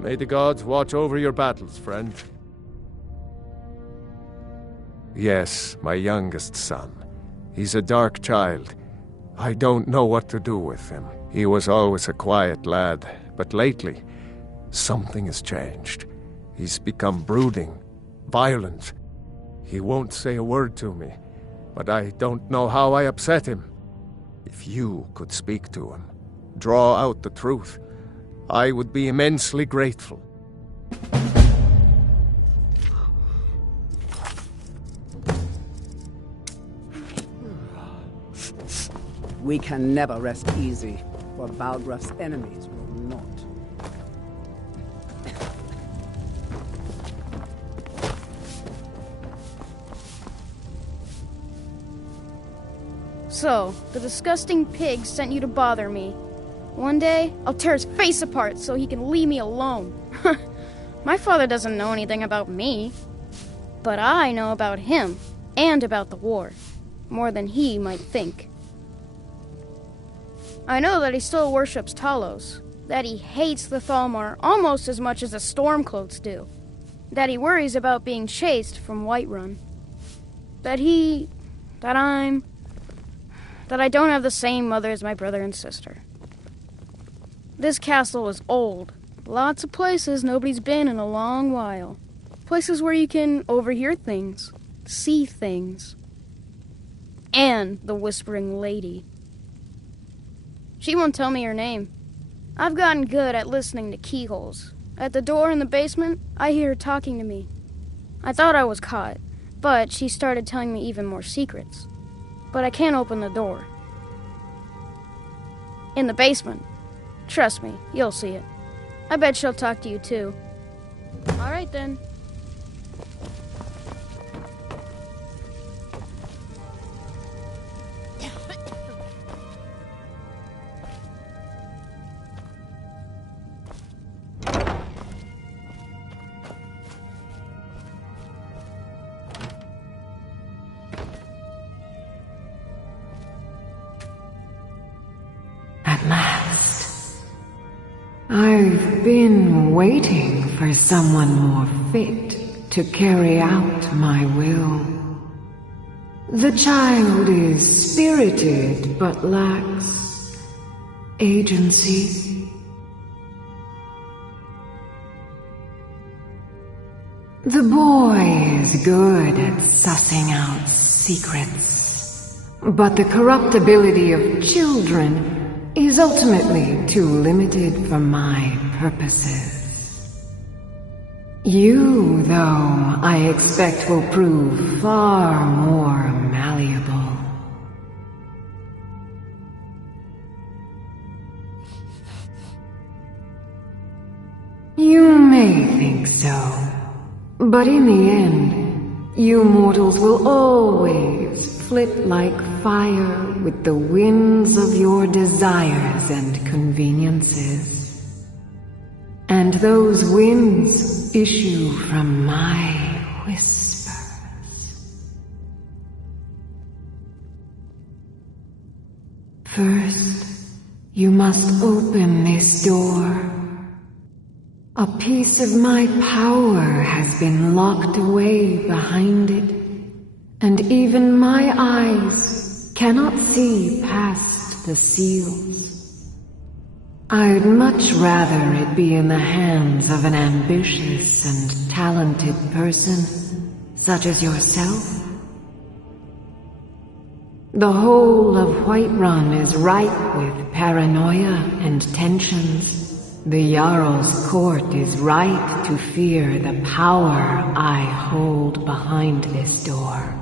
May the gods watch over your battles, friend. Yes, my youngest son. He's a dark child. I don't know what to do with him. He was always a quiet lad, but lately, something has changed. He's become brooding, violent. He won't say a word to me, but I don't know how I upset him. If you could speak to him, draw out the truth, I would be immensely grateful. We can never rest easy, for Balgraf's enemies will not. So, the disgusting pig sent you to bother me. One day, I'll tear his face apart so he can leave me alone. My father doesn't know anything about me. But I know about him, and about the war. More than he might think. I know that he still worships Talos. That he hates the Thalmor almost as much as the Stormcloaks do. That he worries about being chased from Whiterun. That I don't have the same mother as my brother and sister. This castle is old. Lots of places nobody's been in a long while. Places where you can overhear things, see things. And the Whispering Lady. She won't tell me her name. I've gotten good at listening to keyholes. At the door in the basement, I hear her talking to me. I thought I was caught, but she started telling me even more secrets. But I can't open the door. In the basement. Trust me, you'll see it. I bet she'll talk to you too. All right then. At last. I've been waiting for someone more fit to carry out my will. The child is spirited but lacks agency. The boy is good at sussing out secrets, but the corruptibility of children is ultimately too limited for my purposes. You, though, I expect will prove far more malleable. You may think so, but in the end, you mortals will always flit like fire with the winds of your desires and conveniences. And those winds issue from my whispers. First, you must open this door. A piece of my power has been locked away behind it, and even my eyes cannot see past the seals. I'd much rather it be in the hands of an ambitious and talented person, such as yourself. The whole of Whiterun is ripe with paranoia and tensions. The Jarl's court is right to fear the power I hold behind this door.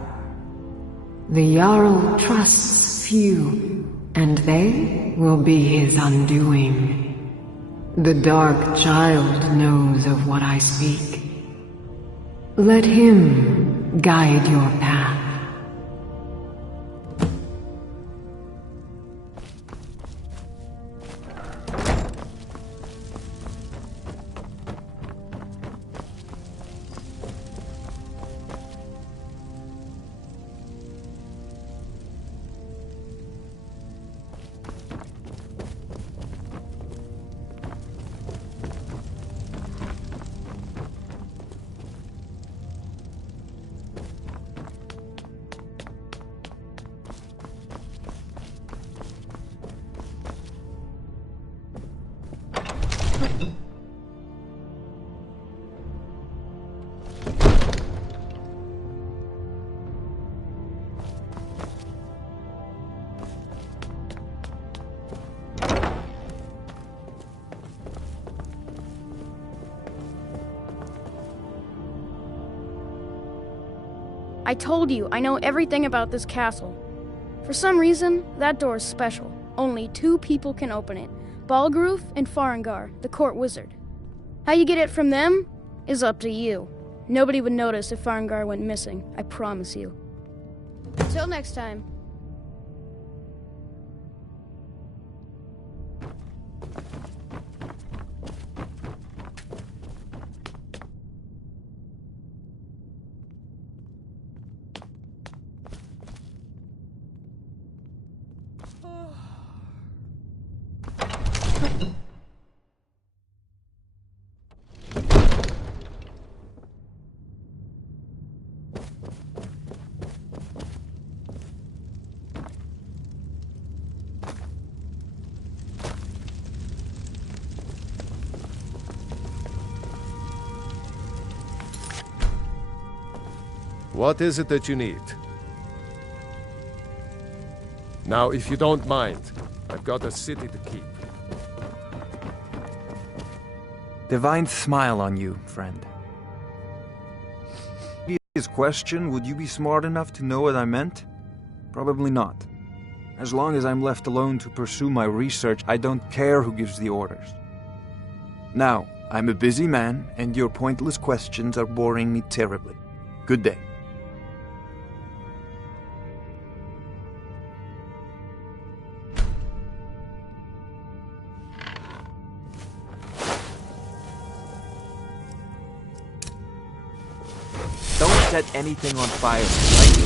The Jarl trusts few, and they will be his undoing. The dark child knows of what I speak. Let him guide your path. I told you, I know everything about this castle. For some reason, that door is special. Only 2 people can open it. Balgruf and Farengar, the court wizard. How you get it from them is up to you. Nobody would notice if Farengar went missing, I promise you. Until next time. What is it that you need? Now, if you don't mind, I've got a city to keep. Divine smile on you, friend. His question, would you be smart enough to know what I meant? Probably not. As long as I'm left alone to pursue my research, I don't care who gives the orders. Now, I'm a busy man, and your pointless questions are boring me terribly. Good day. Don't set anything on fire, right?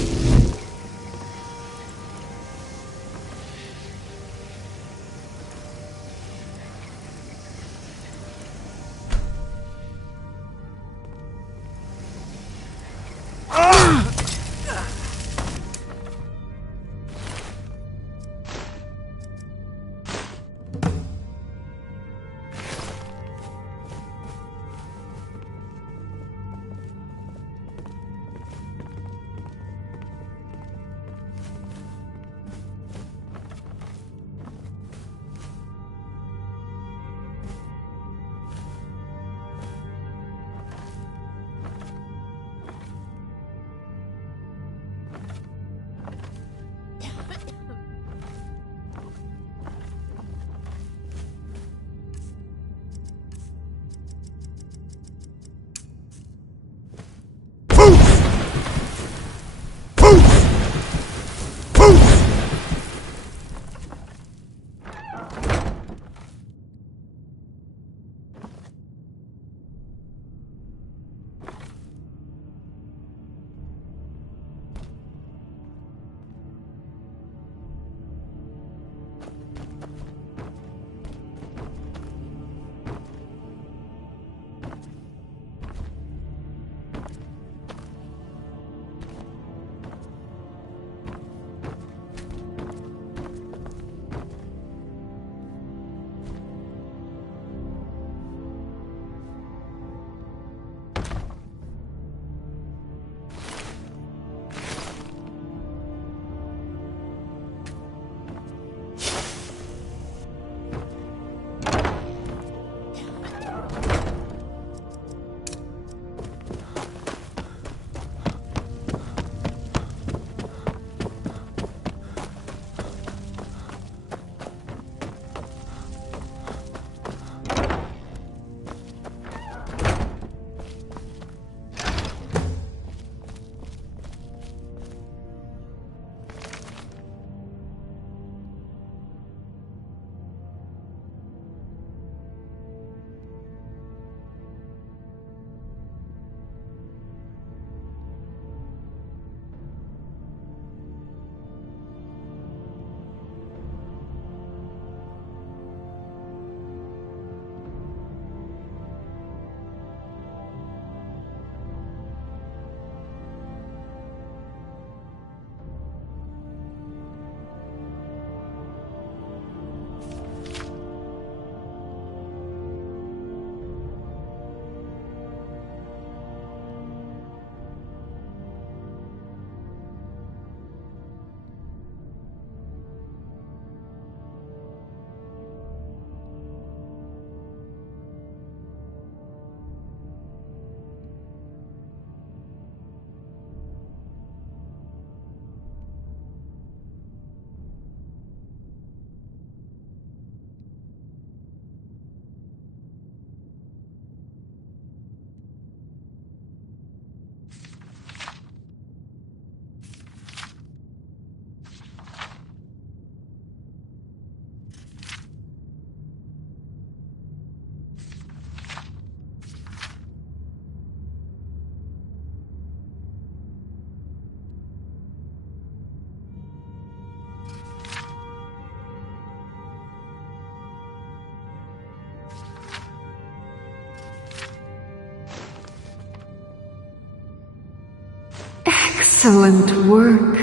Excellent work.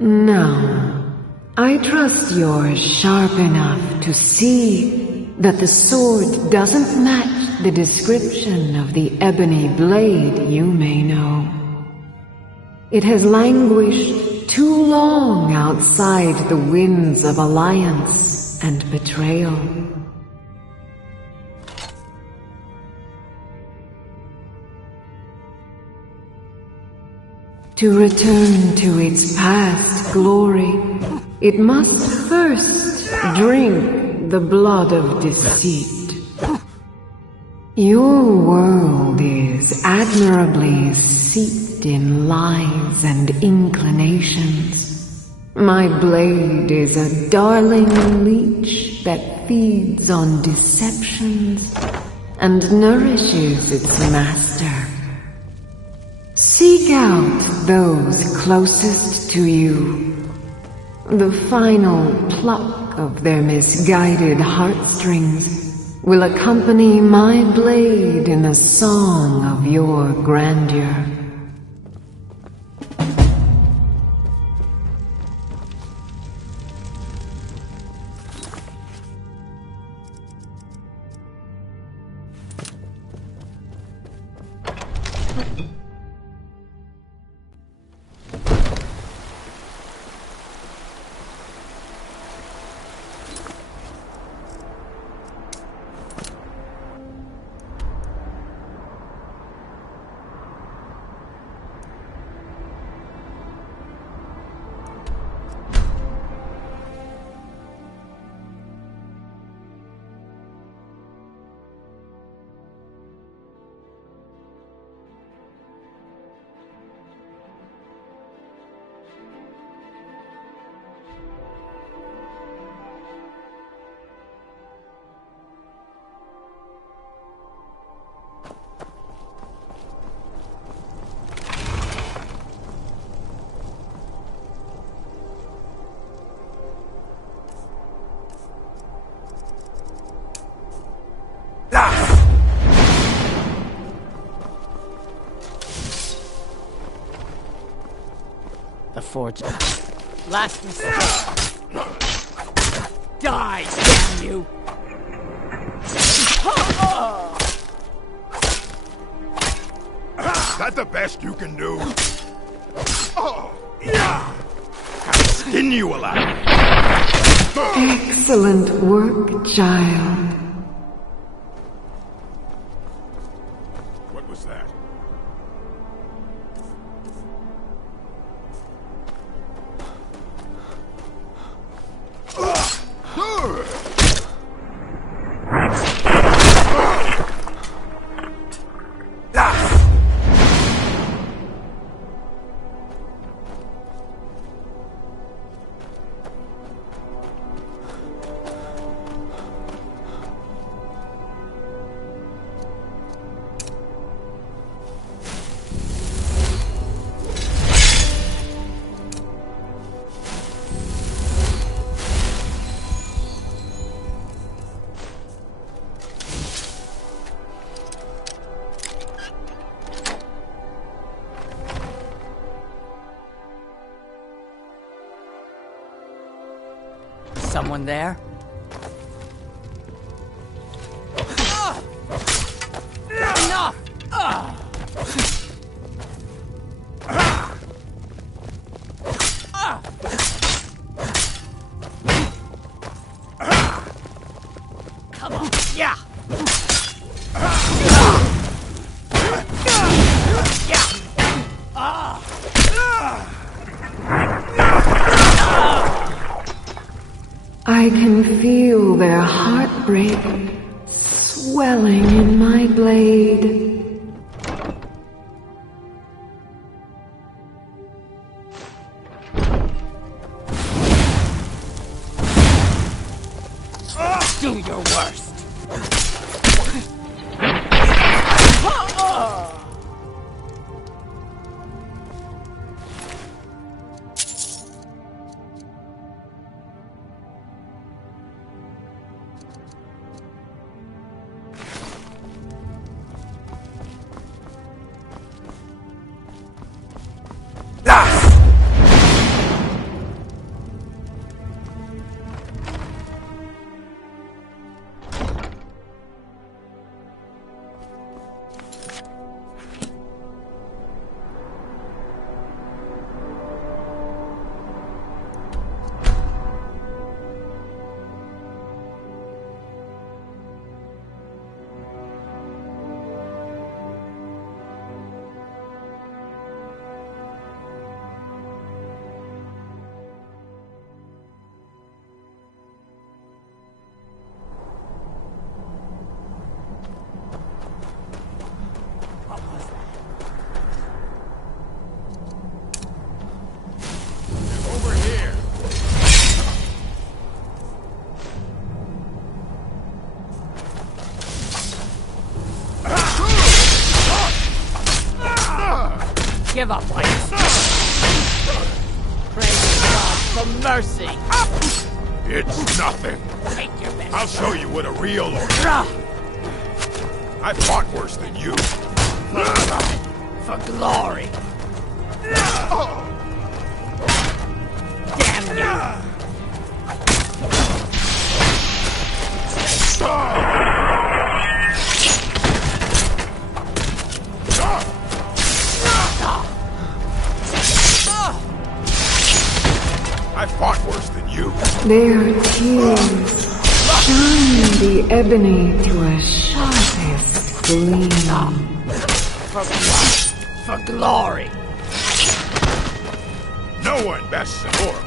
Now, I trust you're sharp enough to see that the sword doesn't match the description of the ebony blade you may know. It has languished too long outside the winds of alliance and betrayal. To return to its past glory, it must first drink the blood of deceit. Your world is admirably steeped in lies and inclinations. My blade is a darling leech that feeds on deceptions and nourishes its master. Seek out those closest to you. The final pluck of their misguided heartstrings will accompany my blade in the song of your grandeur. The forge. Last mistake. Die, damn you! That the best you can do? Oh, yeah! I'll skin you alive! Excellent work, child. What was that? Someone there? Enough! Come on, yeah! I can feel their heartbreak swelling in my blade. Do your worst! give up like this. Praise God for mercy. It's nothing. Take your best. I'll show you what a real order. Rah! I fought worse than you. For glory. Damn you. I fought worse than you. Their tears shine the ebony to a sharpest gleam. For blood. For glory. No one bests an orc.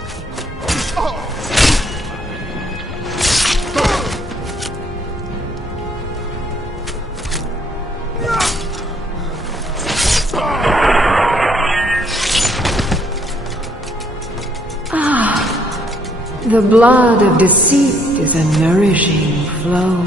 The blood of deceit is a nourishing flow.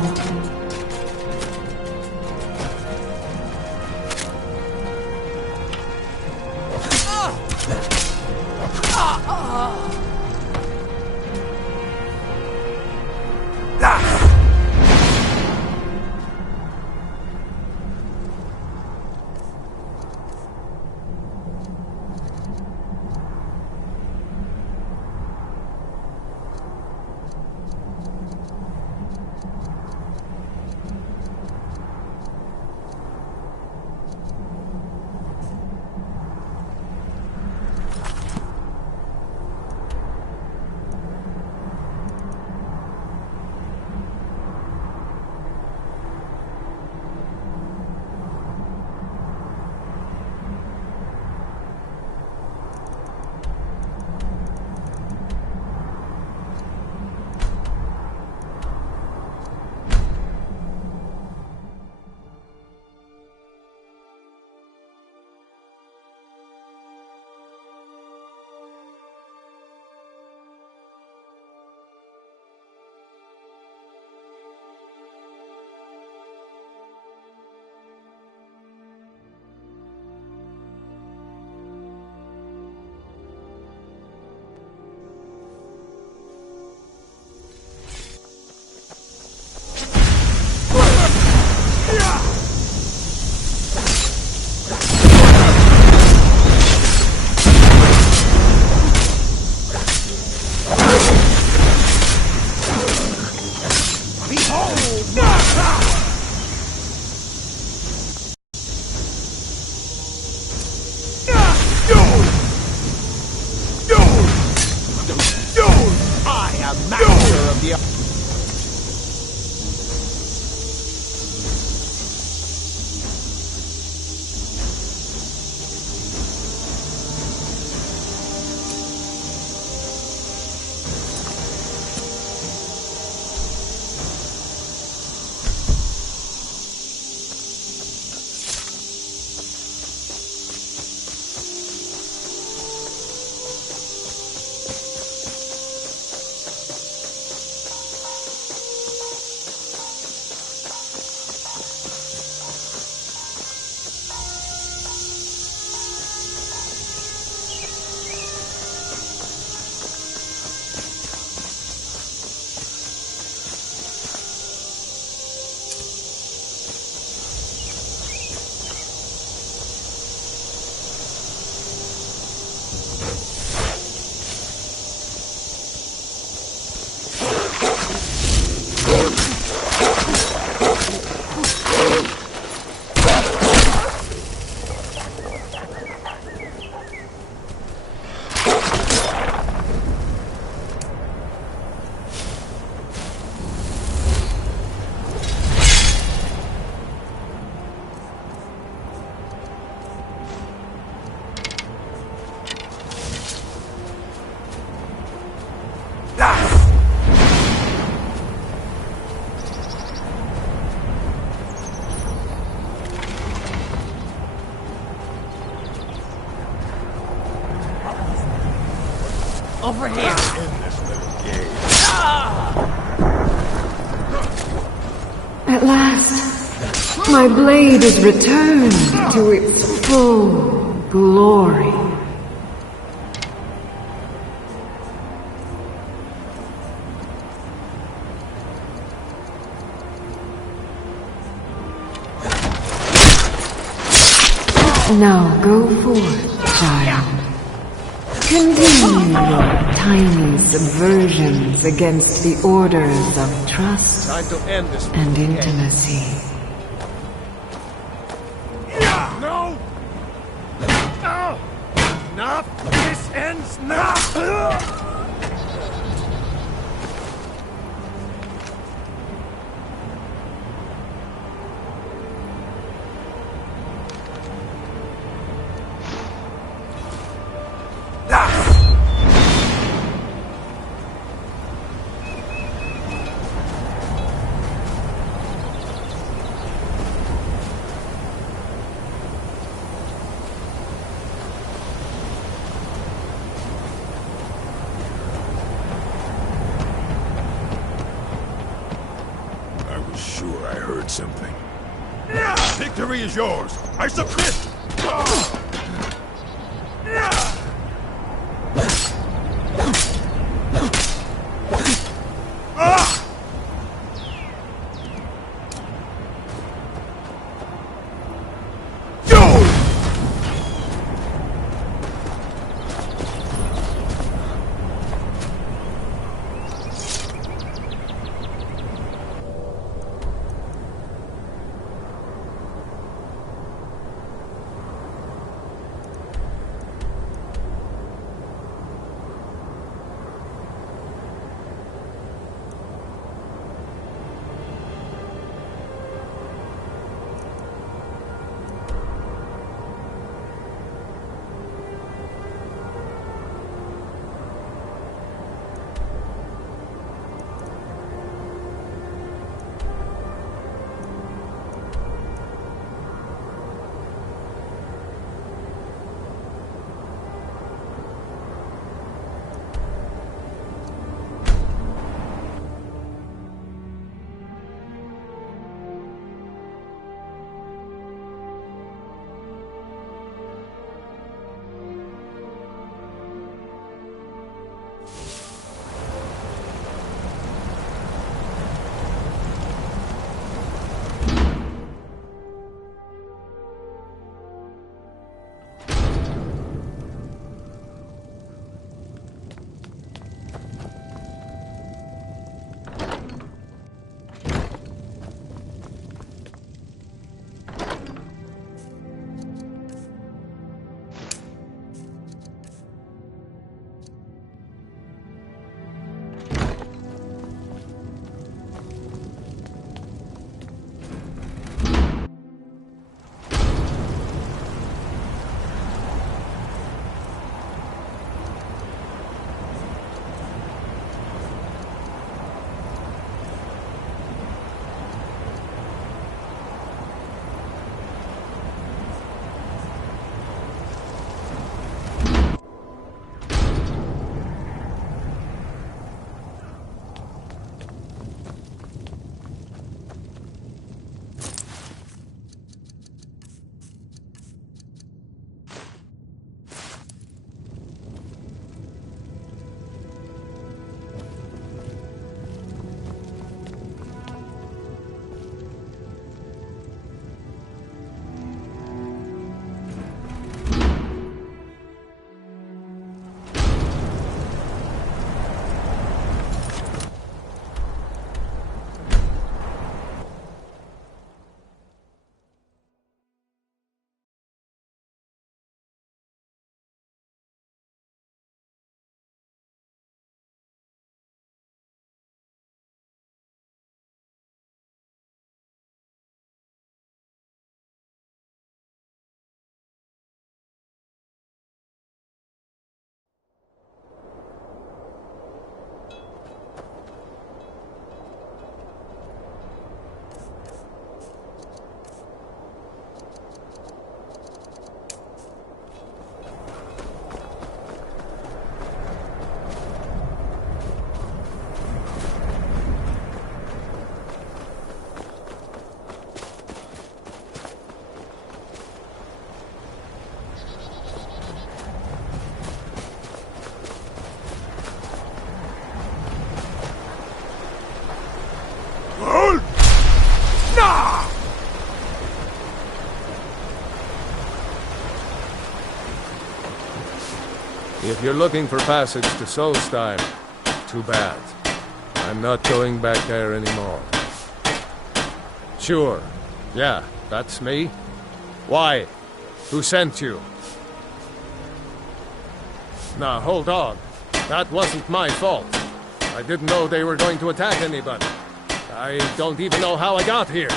Over here! In this little game. At last, my blade is returned to its full glory. Now go forth, child. Continue your tiny subversions against the orders of trust Time to end this. and intimacy. No! No! Enough! This ends now! Sure, I heard something. Victory is yours. I submit. Nah! If you're looking for passage to Solstein, too bad. I'm not going back there anymore. Sure. Yeah, that's me. Why? Who sent you? Now, hold on. That wasn't my fault. I didn't know they were going to attack anybody. I don't even know how I got here.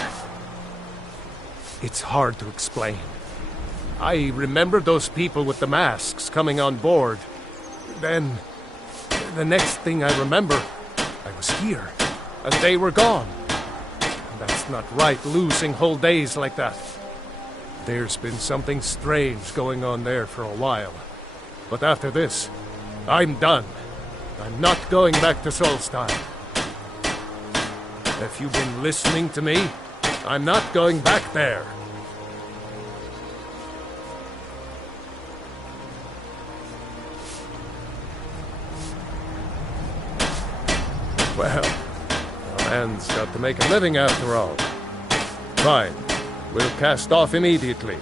It's hard to explain. I remember those people with the masks coming on board. Then, the next thing I remember, I was here, and they were gone. That's not right, losing whole days like that. There's been something strange going on there for a while. But after this, I'm done. I'm not going back to Solstein. If you've been listening to me, I'm not going back there. Well, a man's got to make a living after all. Fine. We'll cast off immediately.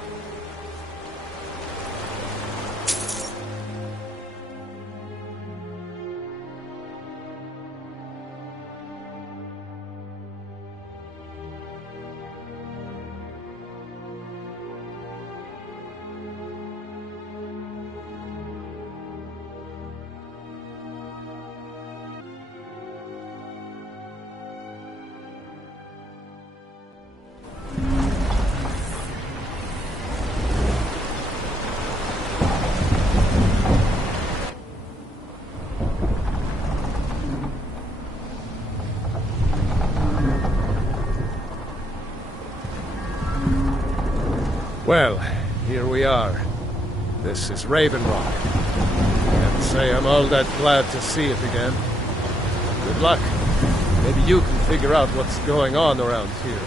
Well, here we are. This is Raven Rock. Can't say I'm all that glad to see it again. Good luck. Maybe you can figure out what's going on around here.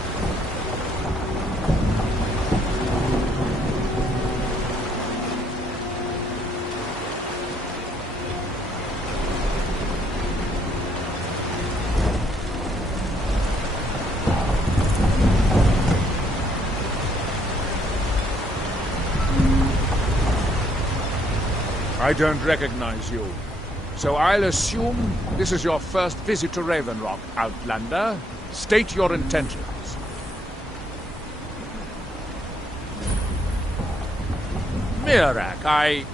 I don't recognize you. So I'll assume this is your first visit to Raven Rock, Outlander. State your intentions. Mirak,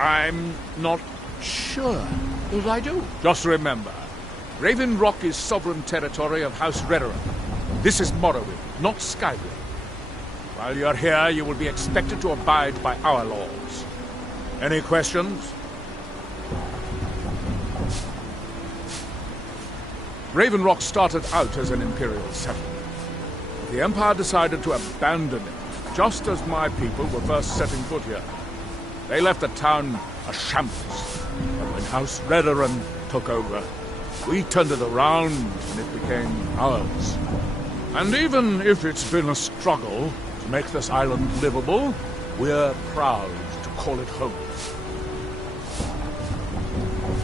I'm not sure if I do. Just remember, Raven Rock is sovereign territory of House Redoran. This is Morrowind, not Skyrim. While you're here, you will be expected to abide by our laws. Any questions? Raven Rock started out as an Imperial settlement. The Empire decided to abandon it, just as my people were first setting foot here. They left the town a shambles. But when House Redoran took over, we turned it around and it became ours. And even if it's been a struggle to make this island livable, we're proud to call it home.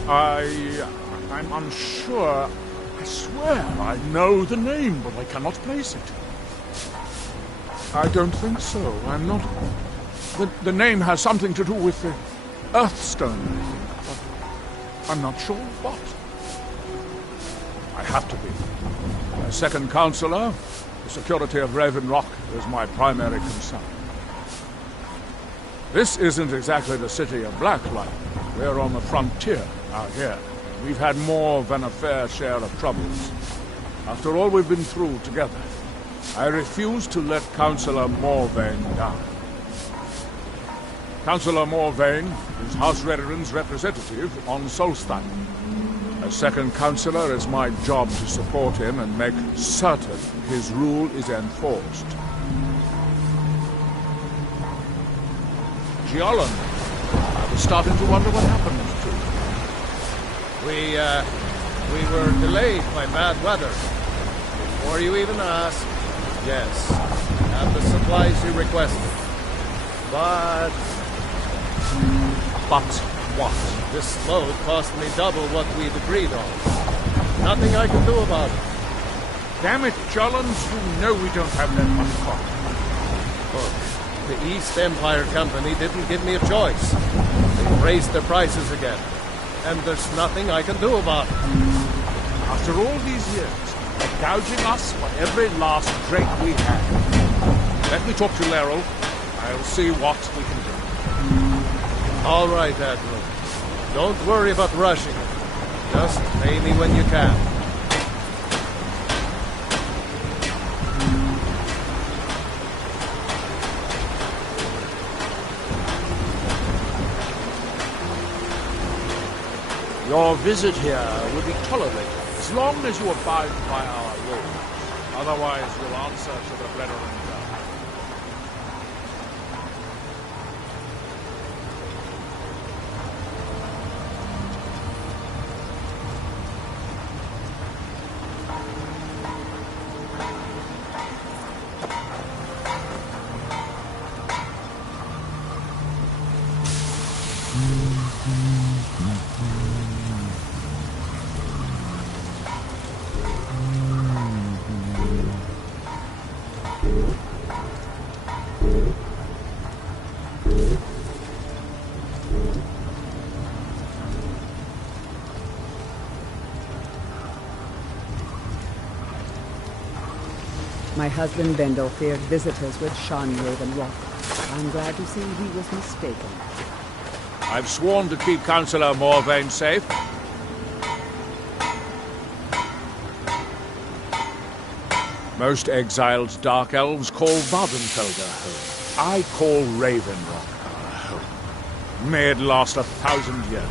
I'm unsure. I swear I know the name, but I cannot place it. I don't think so. I'm not... The name has something to do with the Earthstone, I think, but I'm not sure what. I have to be. As second counselor, the security of Raven Rock is my primary concern. This isn't exactly the city of Blacklight. We're on the frontier out here. We've had more than a fair share of troubles. After all we've been through together, I refuse to let Councillor Morvain down. Councillor Morvain is House Redoran's representative on Solstein. As second councillor, it's my job to support him and make certain his rule is enforced. Giolan, I was starting to wonder what happened to you. We were delayed by bad weather. Before you even asked, yes, have the supplies you requested. But what? This load cost me double what we'd agreed on. Nothing I can do about it. Damn it, Jolland, you know we don't have that much coffee. Look, the East Empire Company didn't give me a choice. They raised their prices again. And there's nothing I can do about it. After all these years, they're gouging us for every last drake we have. Let me talk to Laryl. I'll see what we can do. All right, Admiral. Don't worry about rushing it. Just pay me when you can. Your visit here will be tolerated as long as you abide by our rules. Otherwise, you'll answer to the Brenner and Guard. My husband Bendel feared visitors would shun Raven Rock. I'm glad to see he was mistaken. I've sworn to keep Councillor Morvain safe. Most exiled Dark Elves call Vardenfelder home. I call Raven Rock our home. May it last 1,000 years.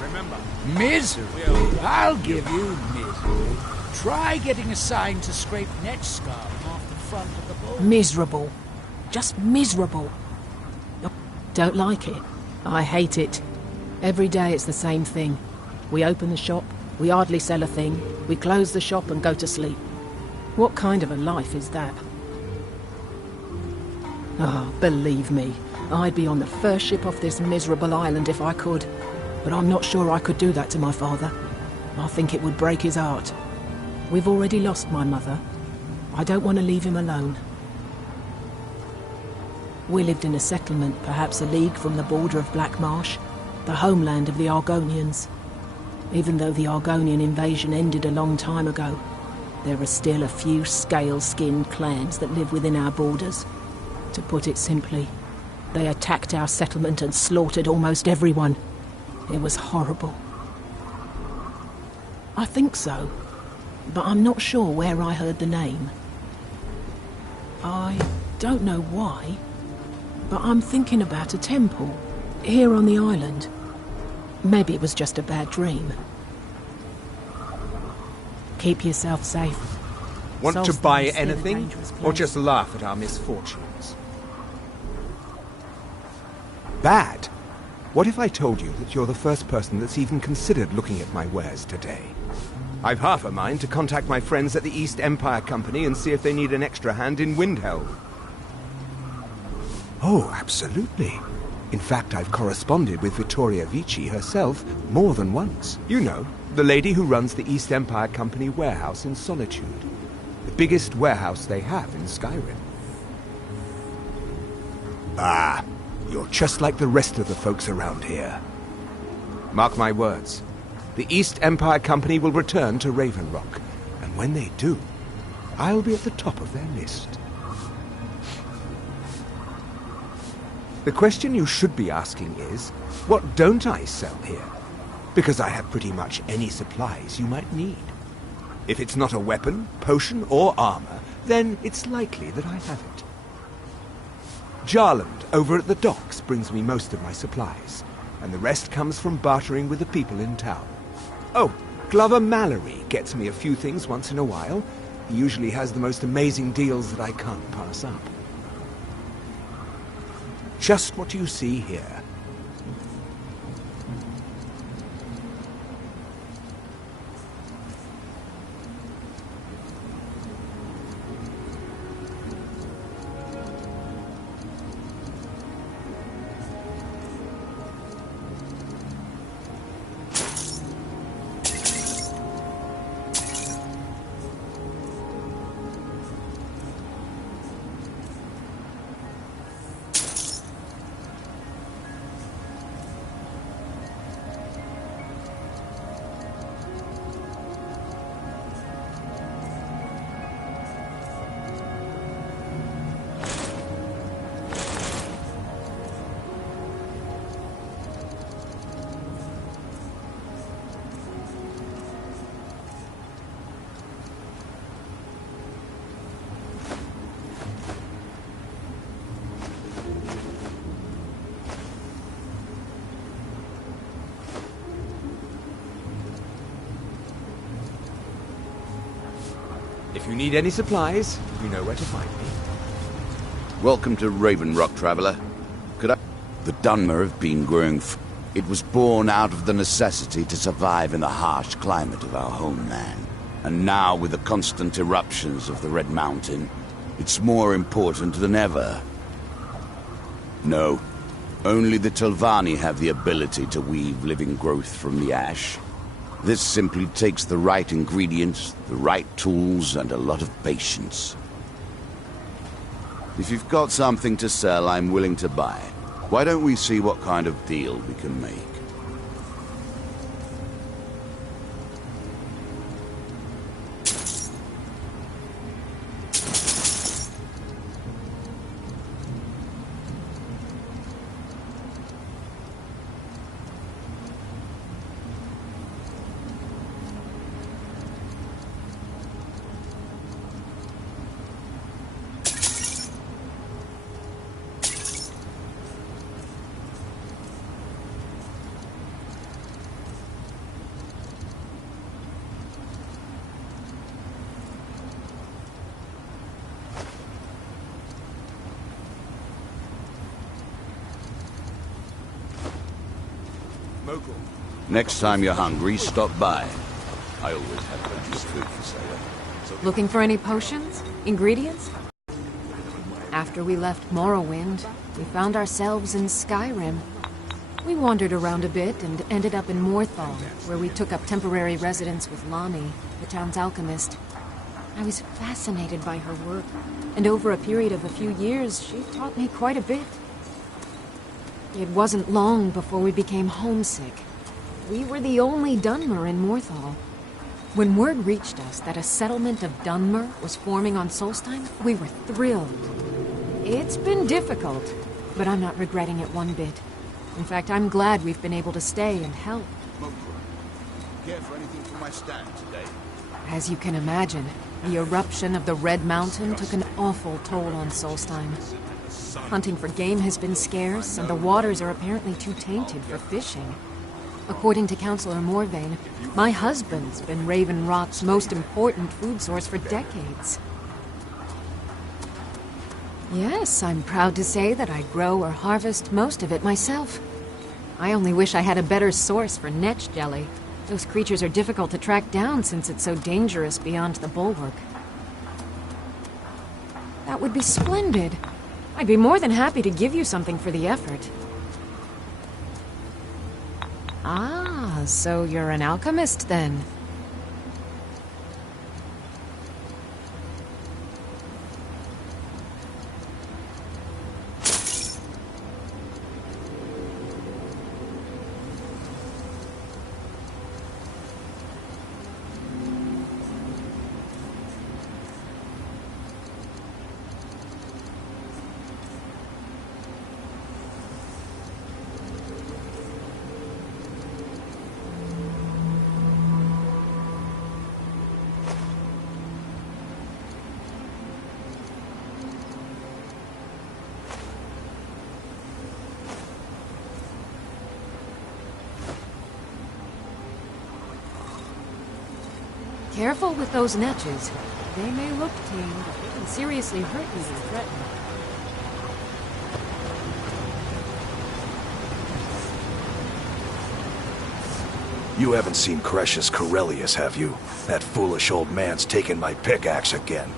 Remember, Misery? I'll give you misery. Try getting assigned to scrape Netscarf off the front of the boat. Miserable. Just miserable. Don't like it. I hate it. Every day it's the same thing. We open the shop, we hardly sell a thing, we close the shop and go to sleep. What kind of a life is that? Oh, believe me, I'd be on the first ship off this miserable island if I could. But I'm not sure I could do that to my father. I think it would break his heart. We've already lost my mother. I don't want to leave him alone. We lived in a settlement, perhaps a league from the border of Black Marsh, the homeland of the Argonians. Even though the Argonian invasion ended a long time ago, there are still a few scale-skinned clans that live within our borders. To put it simply, they attacked our settlement and slaughtered almost everyone. It was horrible. I think so, but I'm not sure where I heard the name. I don't know why, but I'm thinking about a temple here on the island. Maybe it was just a bad dream. Keep yourself safe. Want to buy anything, or just laugh at our misfortunes? Bad? What if I told you that you're the first person that's even considered looking at my wares today? I've half a mind to contact my friends at the East Empire Company and see if they need an extra hand in Windhelm. Oh, absolutely. In fact, I've corresponded with Vittoria Vici herself more than once. You know, the lady who runs the East Empire Company warehouse in Solitude. The biggest warehouse they have in Skyrim. Ah, you're just like the rest of the folks around here. Mark my words. The East Empire Company will return to Raven Rock, and when they do, I'll be at the top of their list. The question you should be asking is, what don't I sell here? Because I have pretty much any supplies you might need. If it's not a weapon, potion, or armor, then it's likely that I have it. Jarland, over at the docks, brings me most of my supplies, and the rest comes from bartering with the people in town. Oh, Glover Mallory gets me a few things once in a while. He usually has the most amazing deals that I can't pass up. Just what you see here. If you need any supplies, you know where to find me. Welcome to Raven Rock, traveler. The Dunmer have been growing It was born out of the necessity to survive in the harsh climate of our homeland. And now, with the constant eruptions of the Red Mountain, it's more important than ever. No, only the Telvanni have the ability to weave living growth from the ash. This simply takes the right ingredients, the right tools, and a lot of patience. If you've got something to sell, I'm willing to buy. Why don't we see what kind of deal we can make? Next time you're hungry, stop by. I always have plenty of food for sale. Looking for any potions? Ingredients? After we left Morrowind, we found ourselves in Skyrim. We wandered around a bit and ended up in Morthal, where we took up temporary residence with Lonnie, the town's alchemist. I was fascinated by her work, and over a period of a few years, she taught me quite a bit. It wasn't long before we became homesick. We were the only Dunmer in Morthal. When word reached us that a settlement of Dunmer was forming on Solstheim, we were thrilled. It's been difficult, but I'm not regretting it one bit. In fact, I'm glad we've been able to stay and help. Care for anything for my stand today? As you can imagine, the eruption of the Red Mountain took an awful toll on Solstheim. Hunting for game has been scarce, and the waters are apparently too tainted for fishing. According to Councillor Morvain, my husband's been Raven Rock's most important food source for decades. Yes, I'm proud to say that I grow or harvest most of it myself. I only wish I had a better source for netch jelly. Those creatures are difficult to track down since it's so dangerous beyond the bulwark. That would be splendid. I'd be more than happy to give you something for the effort. Ah, so you're an alchemist then? Careful with those netches. They may look tame, but they can seriously hurt you when threatened. You haven't seen Crucius Corellius, have you? That foolish old man's taken my pickaxe again.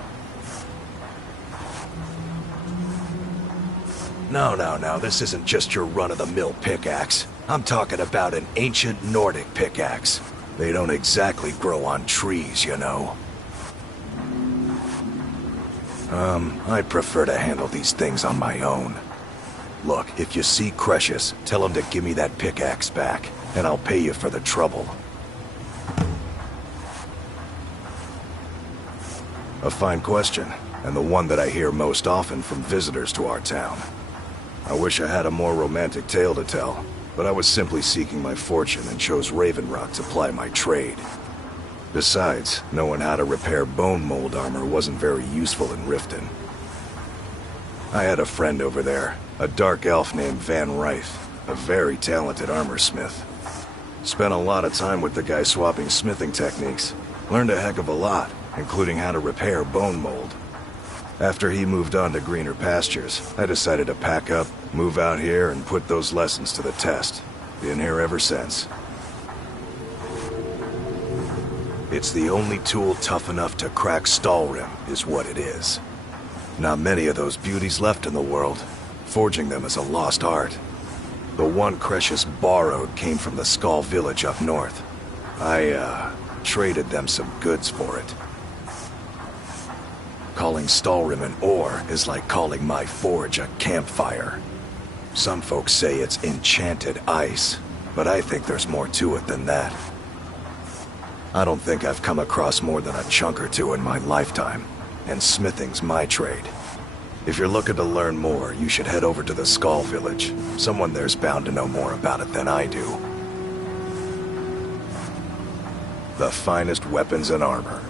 No, this isn't just your run-of-the-mill pickaxe. I'm talking about an ancient Nordic pickaxe. They don't exactly grow on trees, you know. I prefer to handle these things on my own. Look, if you see Crucius, tell him to give me that pickaxe back, and I'll pay you for the trouble. A fine question, and the one that I hear most often from visitors to our town. I wish I had a more romantic tale to tell, but I was simply seeking my fortune and chose Raven Rock to ply my trade. Besides, knowing how to repair bone mold armor wasn't very useful in Riften. I had a friend over there, a dark elf named Van Ryth, a very talented armor smith. Spent a lot of time with the guy swapping smithing techniques. Learned a heck of a lot, including how to repair bone mold. After he moved on to greener pastures, I decided to pack up, move out here, and put those lessons to the test. Been here ever since. It's the only tool tough enough to crack Stahlrim, is what it is. Not many of those beauties left in the world. Forging them is a lost art. The one Crescius borrowed came from the Skull village up north. I, traded them some goods for it. Calling Stahlrim an ore is like calling my forge a campfire. Some folks say it's enchanted ice, but I think there's more to it than that. I don't think I've come across more than a chunk or two in my lifetime, and smithing's my trade. If you're looking to learn more, you should head over to the Skull village. Someone there's bound to know more about it than I do. The finest weapons and armor.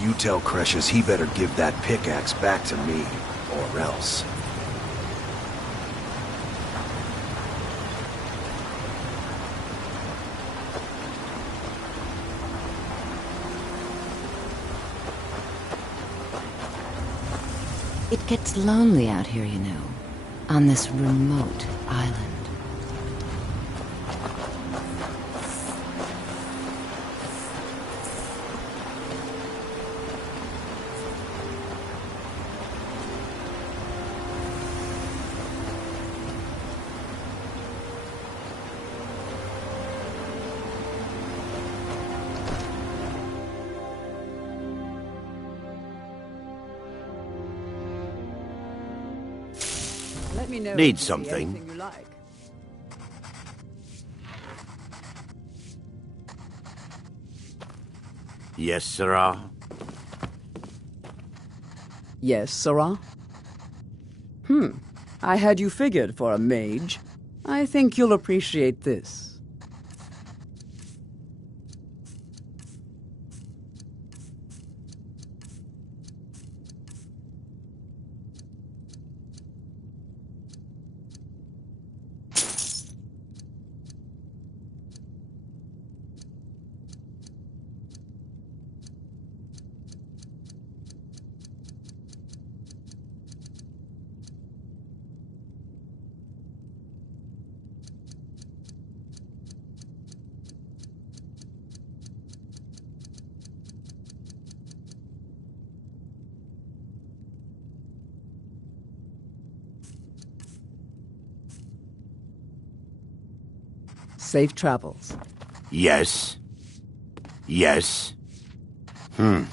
You tell Crescius he better give that pickaxe back to me, or else. It gets lonely out here, you know, on this remote island. Let me know Need if you see something? anything you like. Yes, sirrah. Yes, sirrah? I had you figured for a mage. I think you'll appreciate this. Safe travels. Yes. Yes. Hmm.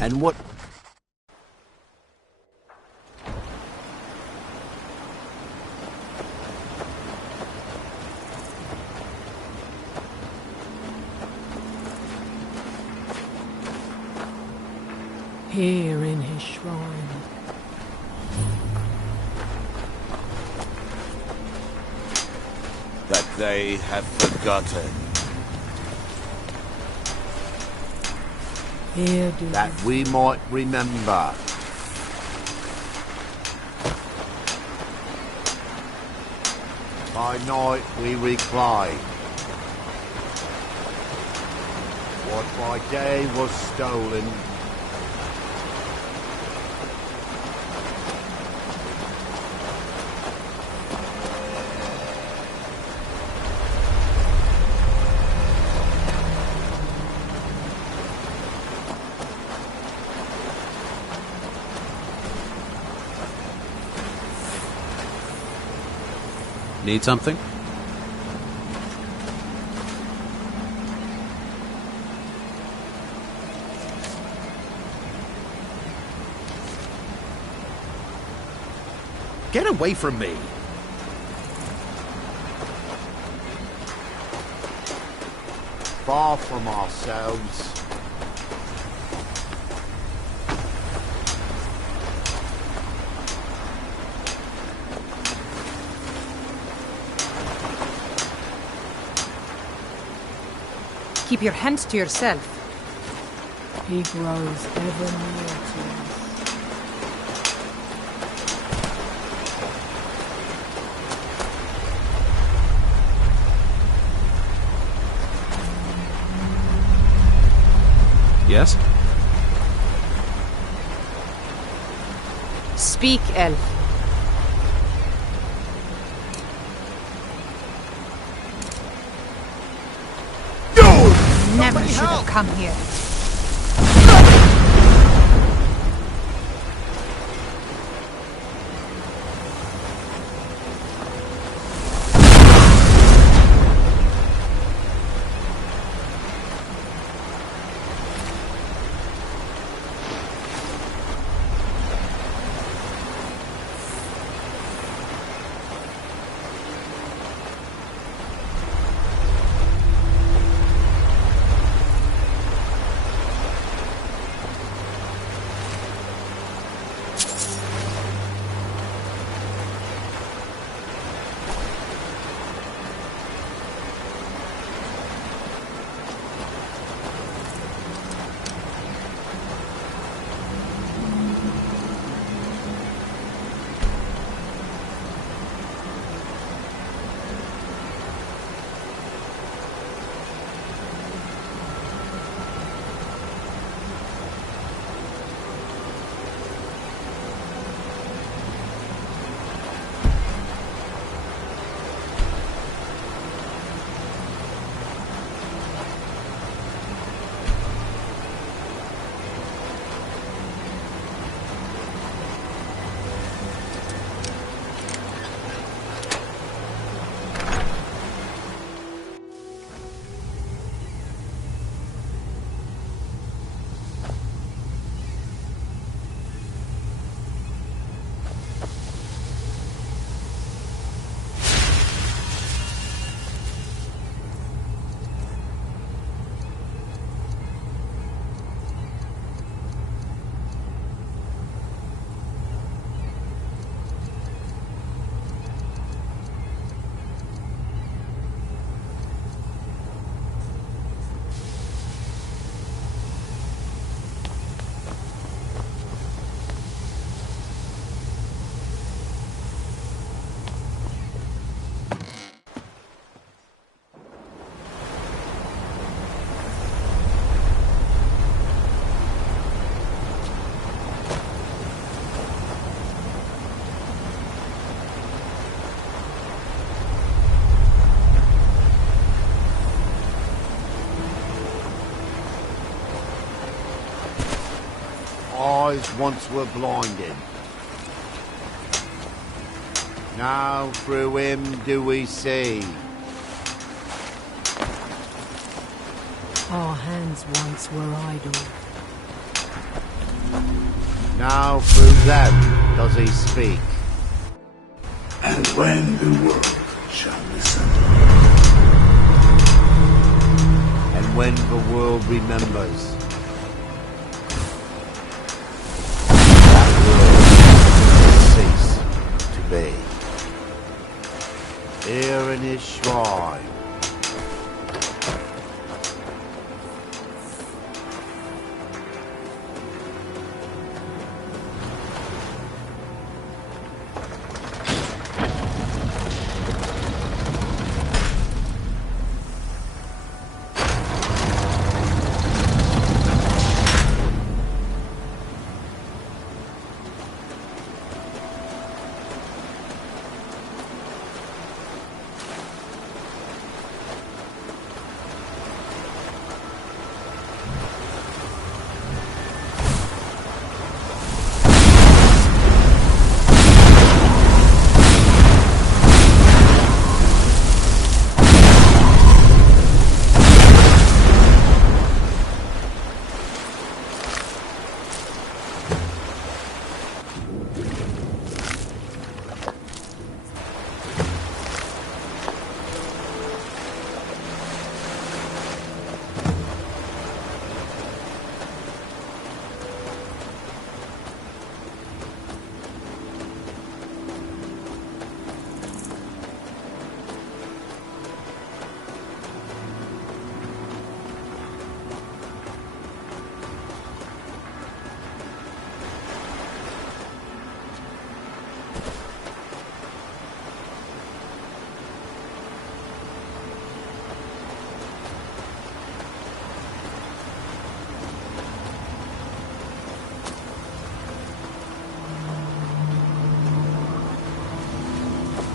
And what... Here in his shrine. That they have forgotten. Here do that we might remember. By night we recline. What by day was stolen, Need something? Get away from me! far from ourselves. Keep your hands to yourself. He grows ever near to us. Yes? Speak, elf. Never should have come here. Eyes once were blinded. Now through him do we see. Our hands once were idle. Now through them does he speak. And when the world shall listen. And when the world remembers. That world will cease to be. Here in his shrine.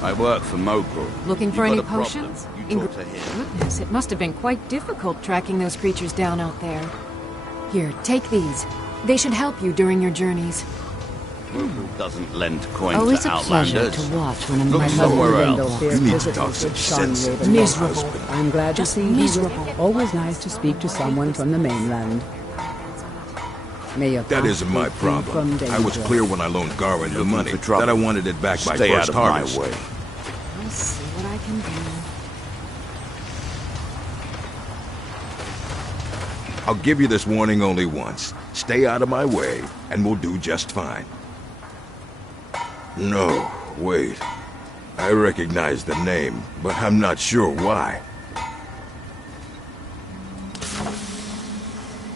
I work for Mogul. Looking for You any got a problem, potions? you talk to him. Goodness, it must have been quite difficult tracking those creatures down out there. Here, take these. They should help you during your journeys. Mogul doesn't lend coin Always to a pleasure outlanders. to watch when a Look man somewhere Vendel else. feared You need to visitors talk some with Sean sense into Raven. my Miserable. husband. I'm glad to Just see you. miserable. Always nice to speak to someone from the mainland. May your That path isn't my be free problem. from I was danger. clear when I loaned Garwin the Looking money for trouble. that I wanted it back by Stay first out of my harvest. way. I'll see what I can do. I'll give you this warning only once. Stay out of my way, and we'll do just fine. No, wait. I recognize the name, but I'm not sure why.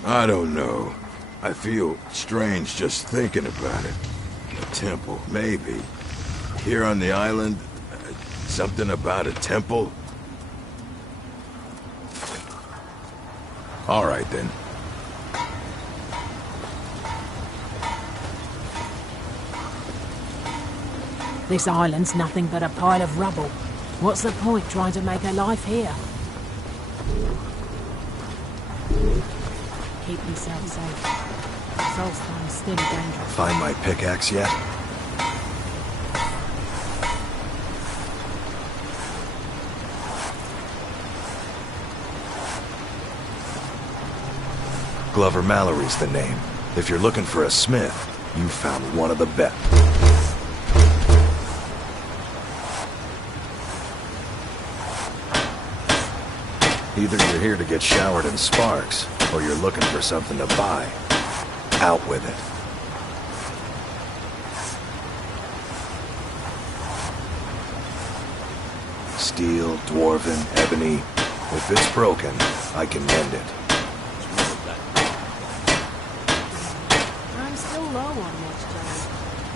I don't know. I feel strange just thinking about it. A temple, maybe. Here on the island, something about a temple? All right, then. This island's nothing but a pile of rubble. What's the point trying to make a life here? Keep yourself safe. Solstine's still dangerous. Find my pickaxe yet? Glover Mallory's the name. If you're looking for a smith, you found one of the best. Either you're here to get showered in sparks, or you're looking for something to buy. Out with it. Steel, dwarven, ebony. If it's broken, I can mend it. I'm still low on this, Joe.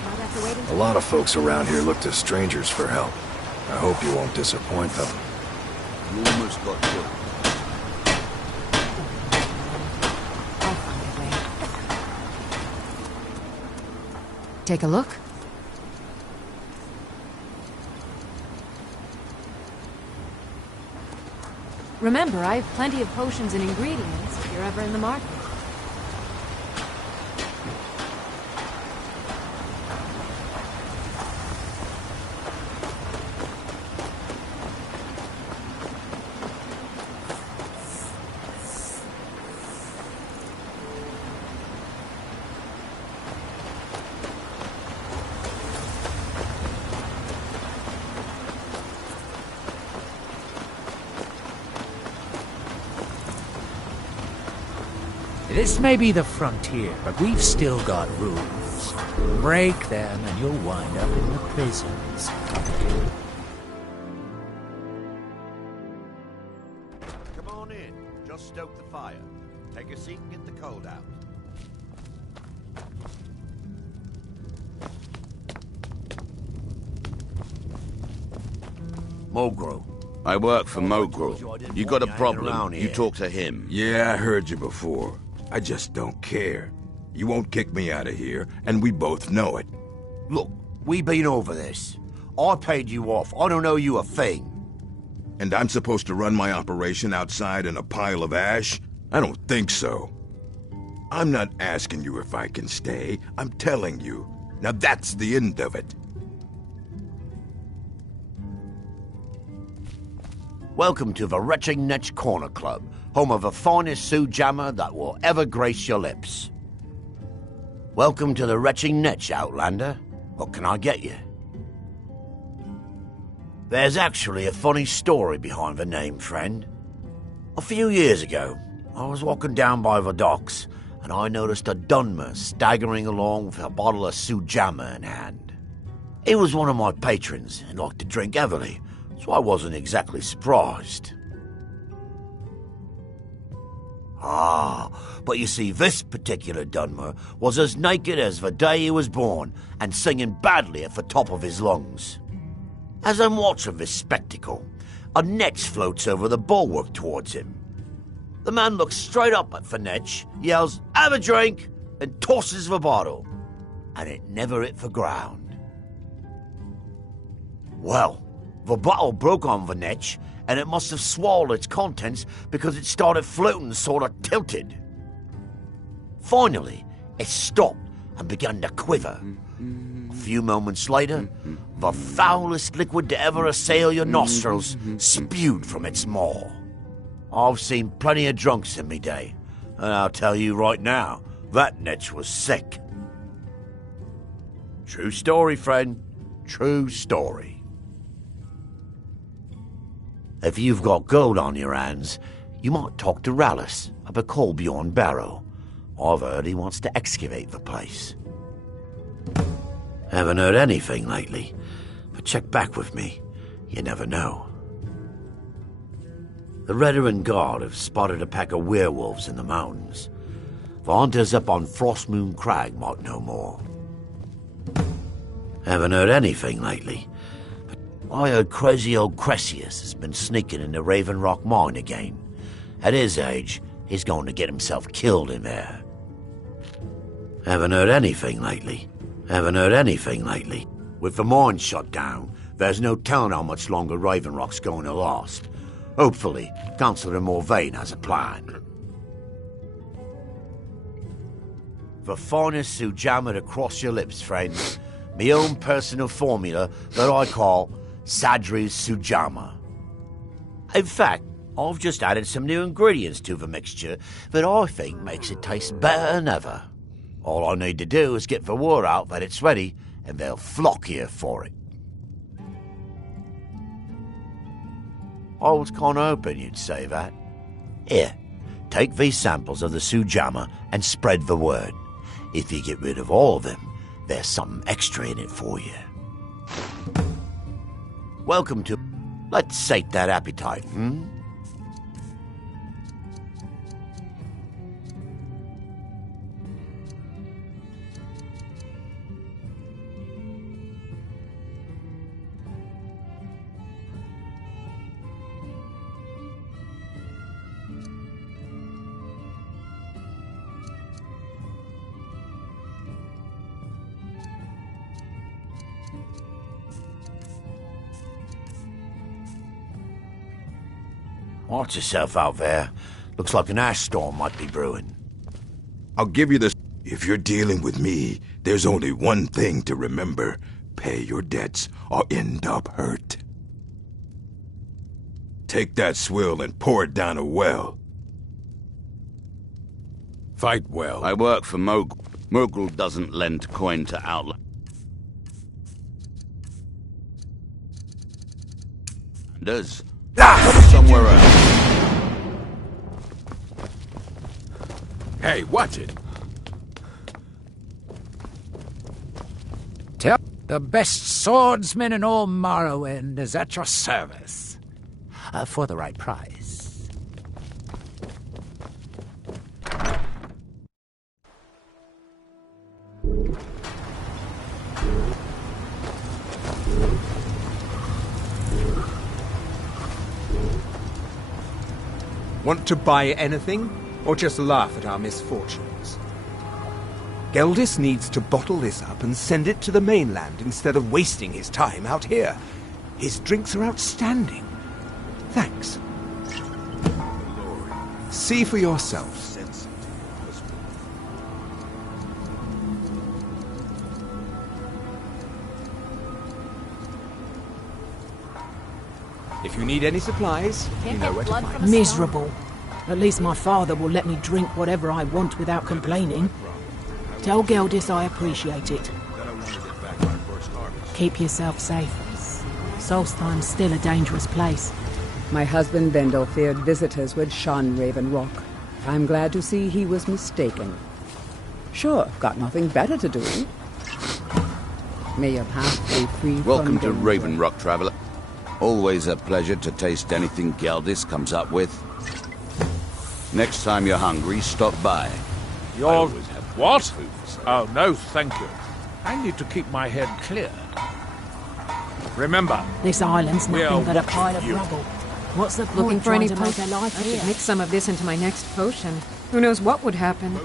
Might have to wait until... A lot of folks around here look to strangers for help. I hope you won't disappoint them. You almost got killed. I'll find a way. Take a look. Remember, I have plenty of potions and ingredients if you're ever in the market. This may be the frontier, but we've still got rules. Break them and you'll wind up in the prisons. Come on in. Just stoke the fire. Take a seat and get the cold out. Mogro. I work for Mogro. You got a problem, you talk to him. Yeah, I heard you before. I just don't care. You won't kick me out of here, and we both know it. Look, we've been over this. I paid you off. I don't owe you a thing. And I'm supposed to run my operation outside in a pile of ash? I don't think so. I'm not asking you if I can stay. I'm telling you. Now that's the end of it. Welcome to the Reclamations Corner Club, home of the finest Sioux jammer that will ever grace your lips. Welcome to the Reclamations, Outlander. What can I get you? There's actually a funny story behind the name, friend. A few years ago, I was walking down by the docks, and I noticed a Dunmer staggering along with a bottle of Sioux jammer in hand. He was one of my patrons and liked to drink heavily, so I wasn't exactly surprised. But you see, this particular Dunmer was as naked as the day he was born and singing badly at the top of his lungs. As I'm watching this spectacle, a netch floats over the bulwark towards him. The man looks straight up at the netch, yells, "Have a drink," and tosses the bottle. And it never hit the ground. Well, the bottle broke on the netch, and it must have swallowed its contents because it started floating sort of tilted. Finally, it stopped and began to quiver. A few moments later, the foulest liquid to ever assail your nostrils spewed from its maw. I've seen plenty of drunks in me day, and I'll tell you right now, that netch was sick. True story, friend. True story. If you've got gold on your hands, you might talk to Dralas up a coal beyond Barrow. I've heard he wants to excavate the place. Haven't heard anything lately, but check back with me. You never know. The Veteran Guard have spotted a pack of werewolves in the mountains. The hunters up on Frostmoon Crag might know more. Haven't heard anything lately, but I heard crazy old Cressius has been sneaking in the Raven Rock mine again. At his age, he's going to get himself killed in there. Haven't heard anything lately. Haven't heard anything lately. With the mine shut down, there's no telling how much longer Raven Rock's going to last. Hopefully, Councillor Morvain has a plan. The finest Sioux jammer to cross your lips, friend. My own personal formula that I call Sadri's Sioux jammer. In fact, I've just added some new ingredients to the mixture that I think makes it taste better than ever. All I need to do is get the word out that it's ready, and they'll flock here for it. I was kind of hoping you'd say that. Here, take these samples of the Sioux jammer and spread the word. If you get rid of all of them, there's something extra in it for you. Welcome to... Let's sate that appetite, Watch yourself out there. Looks like an ash storm might be brewing. I'll give you this. If you're dealing with me, there's only one thing to remember. Pay your debts or end up hurt. Take that swill and pour it down a well. Fight well. I work for Mogul. Mogul doesn't lend coin to outlaws. Somewhere else. Hey, watch it. Tell the best swordsman in all Morrowind is at your service. For the right price. Want to buy anything, or just laugh at our misfortunes? Geldis needs to bottle this up and send it to the mainland instead of wasting his time out here. His drinks are outstanding. Thanks. See for yourself. If you need any supplies, you know where to find me. Miserable. At least my father will let me drink whatever I want without complaining. Tell Geldis I appreciate it. Keep yourself safe. Solstheim's still a dangerous place. My husband Bendel feared visitors would shun Raven Rock. I'm glad to see he was mistaken. Sure, got nothing better to do. May your path be free Welcome from to danger. Raven Rock, traveler. Always a pleasure to taste anything Geldis comes up with. Next time you're hungry, stop by. You're... what? Oh, no, thank you. I need to keep my head clear. Remember... This island's we nothing are but a pile of you. rubble. What's the point Looking for any trying to make potion? a life I here? should mix some of this into my next potion. Who knows what would happen?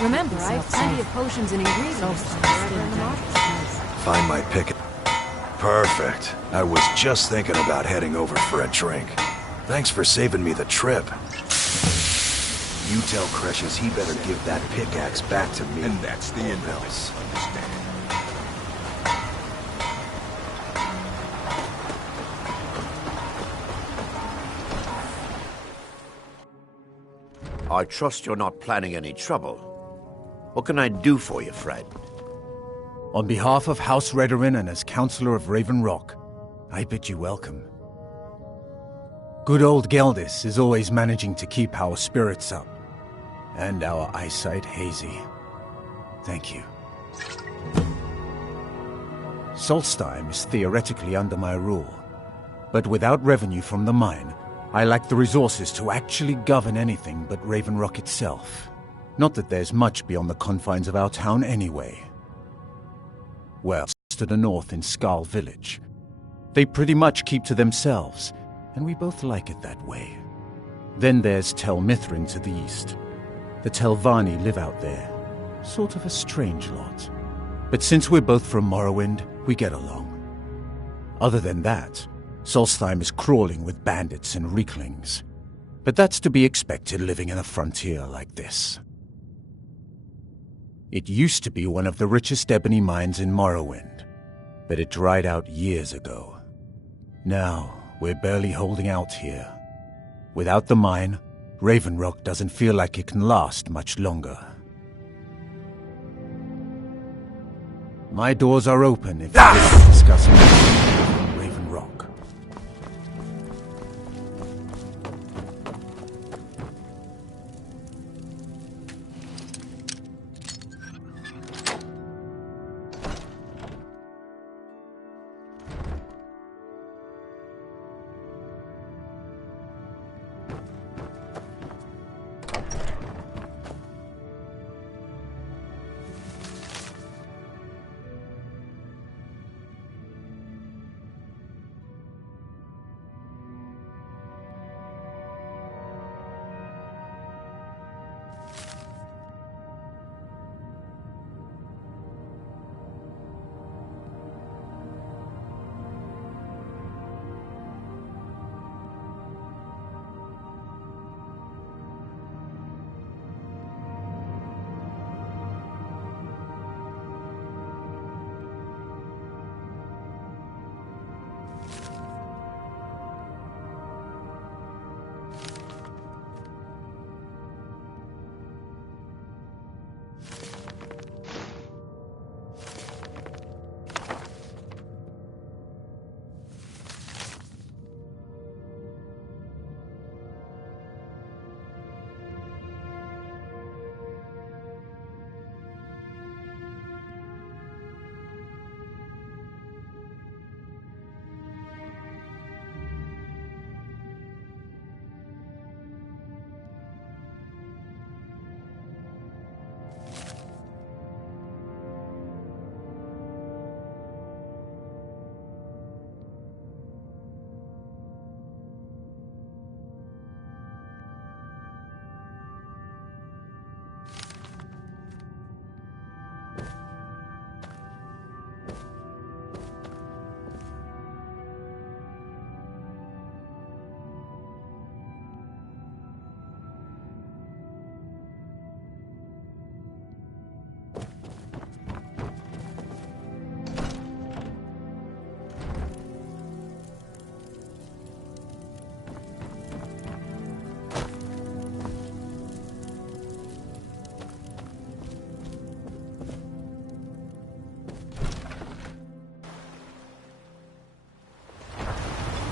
Remember, I have plenty of potions and ingredients right in the market. Find my picket. Perfect. I was just thinking about heading over for a drink. Thanks for saving me the trip. You tell Cresius he better give that pickaxe back to me. And that's the end of else. Understand? I trust you're not planning any trouble. What can I do for you, friend? On behalf of House Redorin and as Councillor of Raven Rock, I bid you welcome. Good old Geldis is always managing to keep our spirits up, and our eyesight hazy. Thank you. Solstheim is theoretically under my rule, but without revenue from the mine, I lack the resources to actually govern anything but Raven Rock itself. Not that there's much beyond the confines of our town anyway. Well, to the north in Skarl Village. They pretty much keep to themselves, and we both like it that way. Then there's Tel Mithrin to the east. The Telvanni live out there. Sort of a strange lot. But since we're both from Morrowind, we get along. Other than that, Solstheim is crawling with bandits and Reclings. But that's to be expected living in a frontier like this. It used to be one of the richest ebony mines in Morrowind, but it dried out years ago. Now, we're barely holding out here. Without the mine, Raven Rock doesn't feel like it can last much longer. My doors are open if you wish to discuss Raven Rock.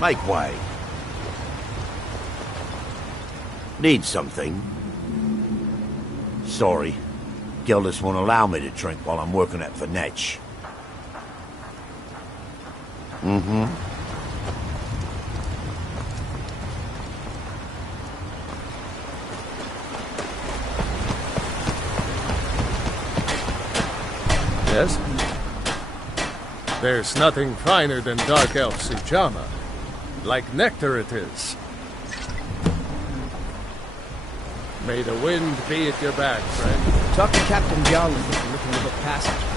Make way. Need something? Sorry. Gildas won't allow me to drink while I'm working at the Netch. Mm-hmm. Yes? There's nothing finer than dark elf sujama. Like nectar it is. May the wind be at your back, friend. Talk to Captain Jarlin if you're looking to book passage.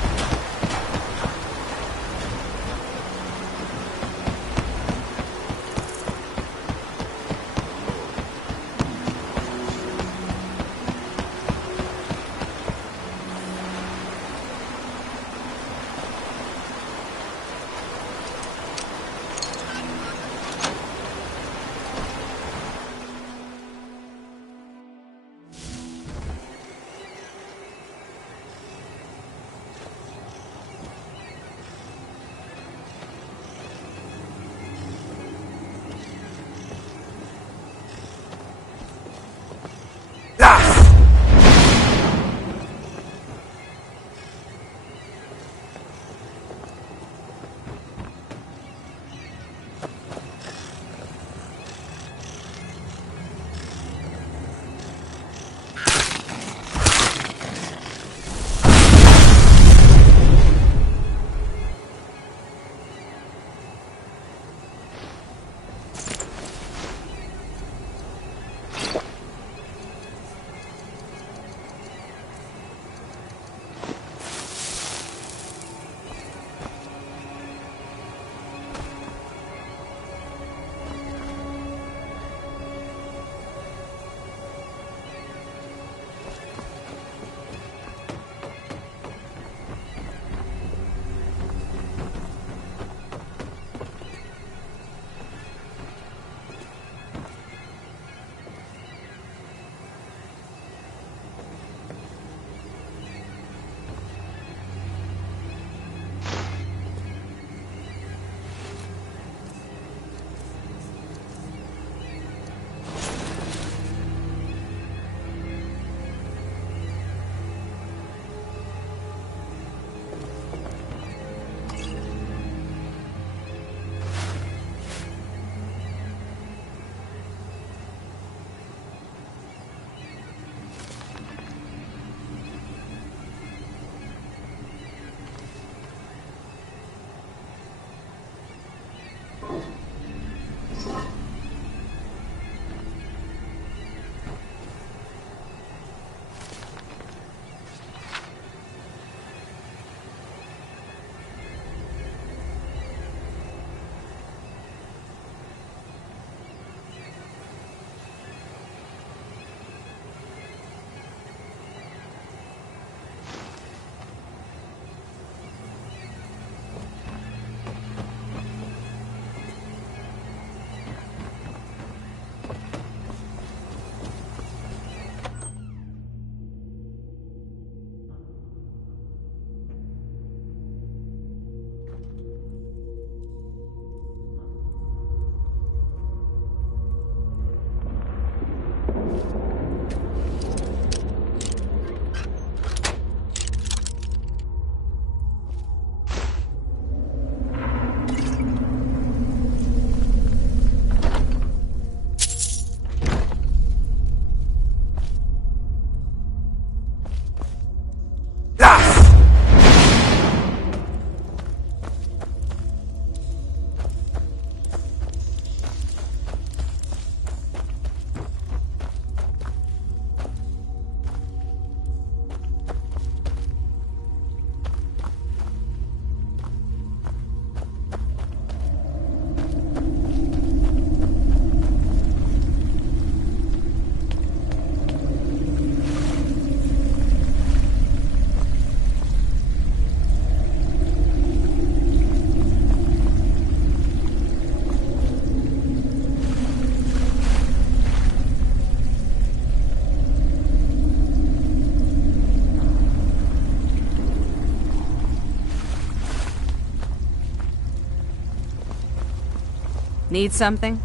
Need something?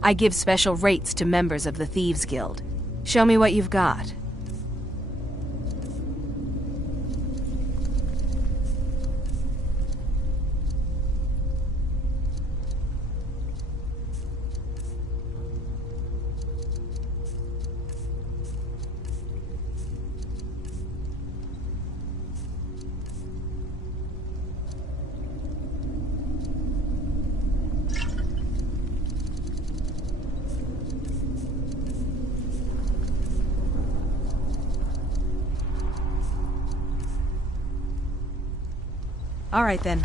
I give special rates to members of the Thieves Guild. Show me what you've got. All right, then.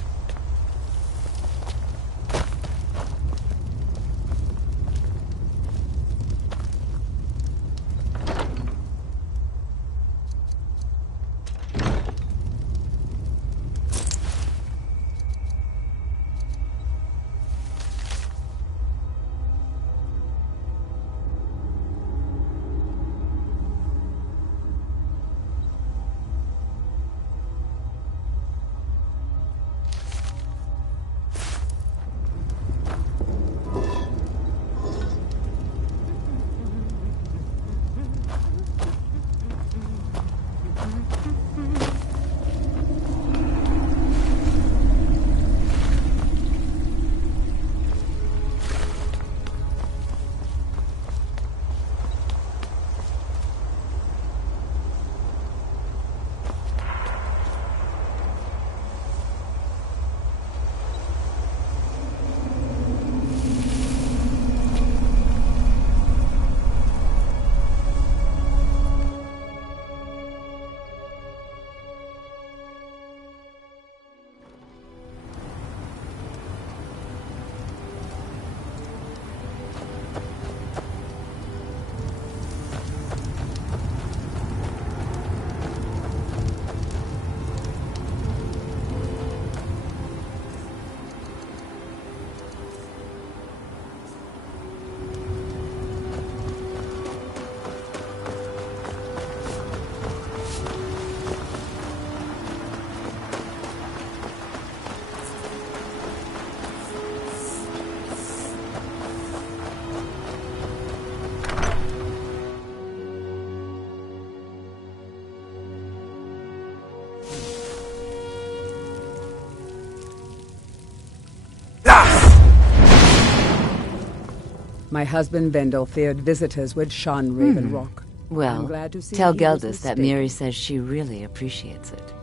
My husband Vendel feared visitors would shun Raven Rock. Well, I'm glad to see tell he was Geldis that mistaken. Miri says she really appreciates it.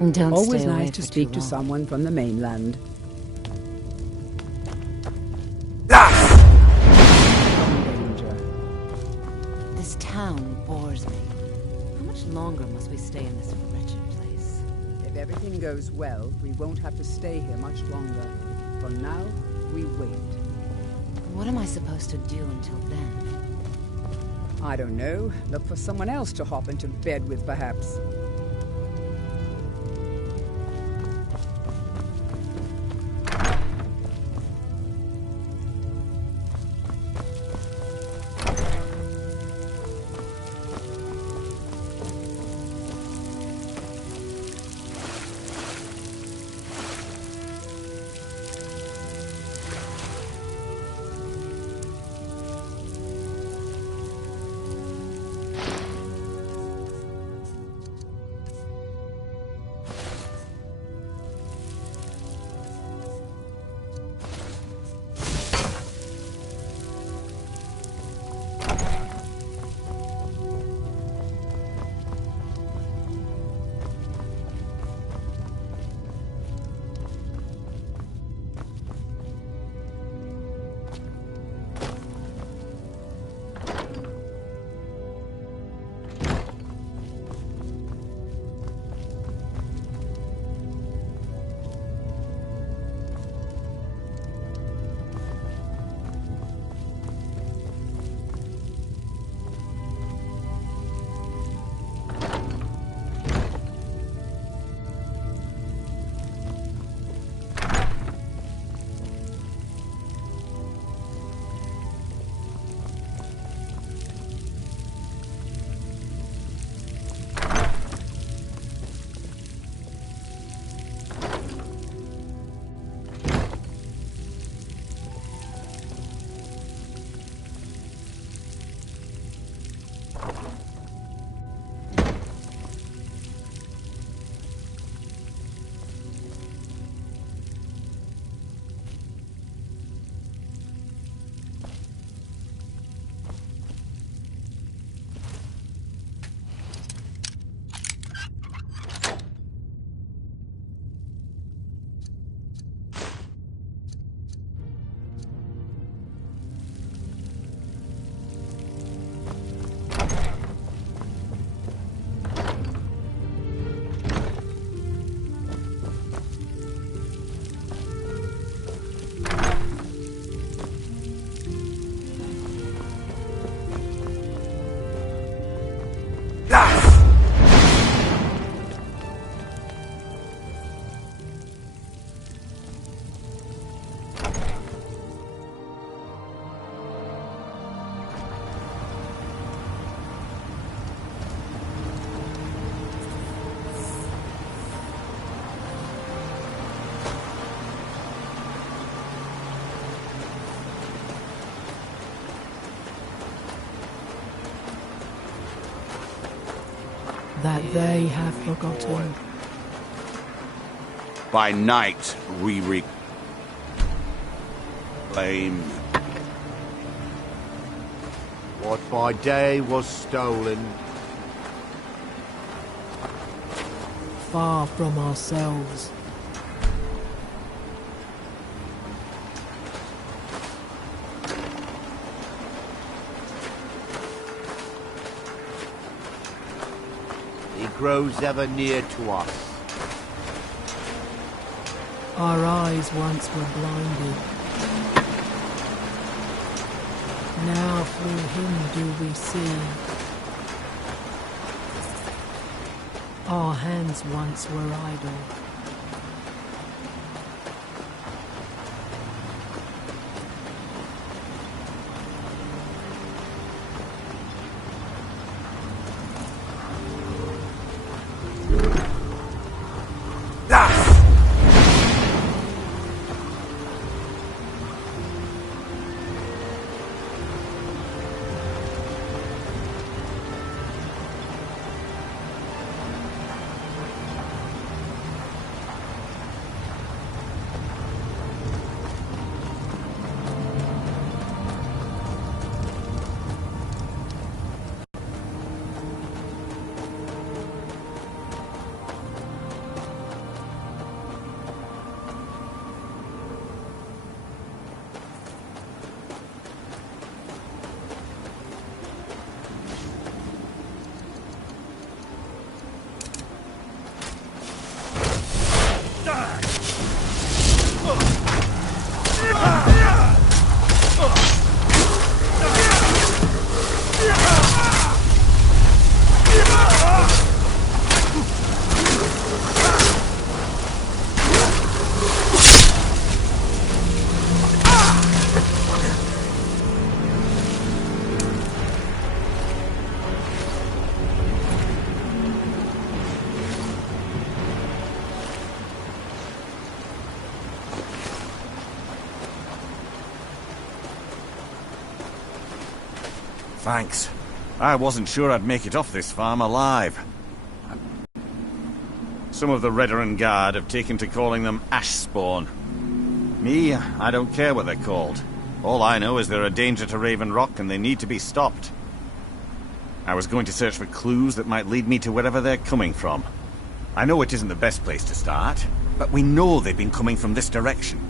And don't Always stay away nice to for speak too to long. someone from the mainland. This town bores me. How much longer must we stay in this wretched place? If everything goes well, we won't have to stay here much longer. For now, we wait. What am I supposed to do until then? I don't know. Look for someone else to hop into bed with, perhaps. that they have forgotten. By night, we reclaim What by day was stolen. Far from ourselves. He grows ever near to us. Our eyes once were blinded. Now through him do we see. Our hands once were idle. Thanks. I wasn't sure I'd make it off this farm alive. Some of the Redoran Guard have taken to calling them ash spawn. Me, I don't care what they're called. All I know is they're a danger to Raven Rock and they need to be stopped. I was going to search for clues that might lead me to wherever they're coming from. I know it isn't the best place to start, but we know they've been coming from this direction.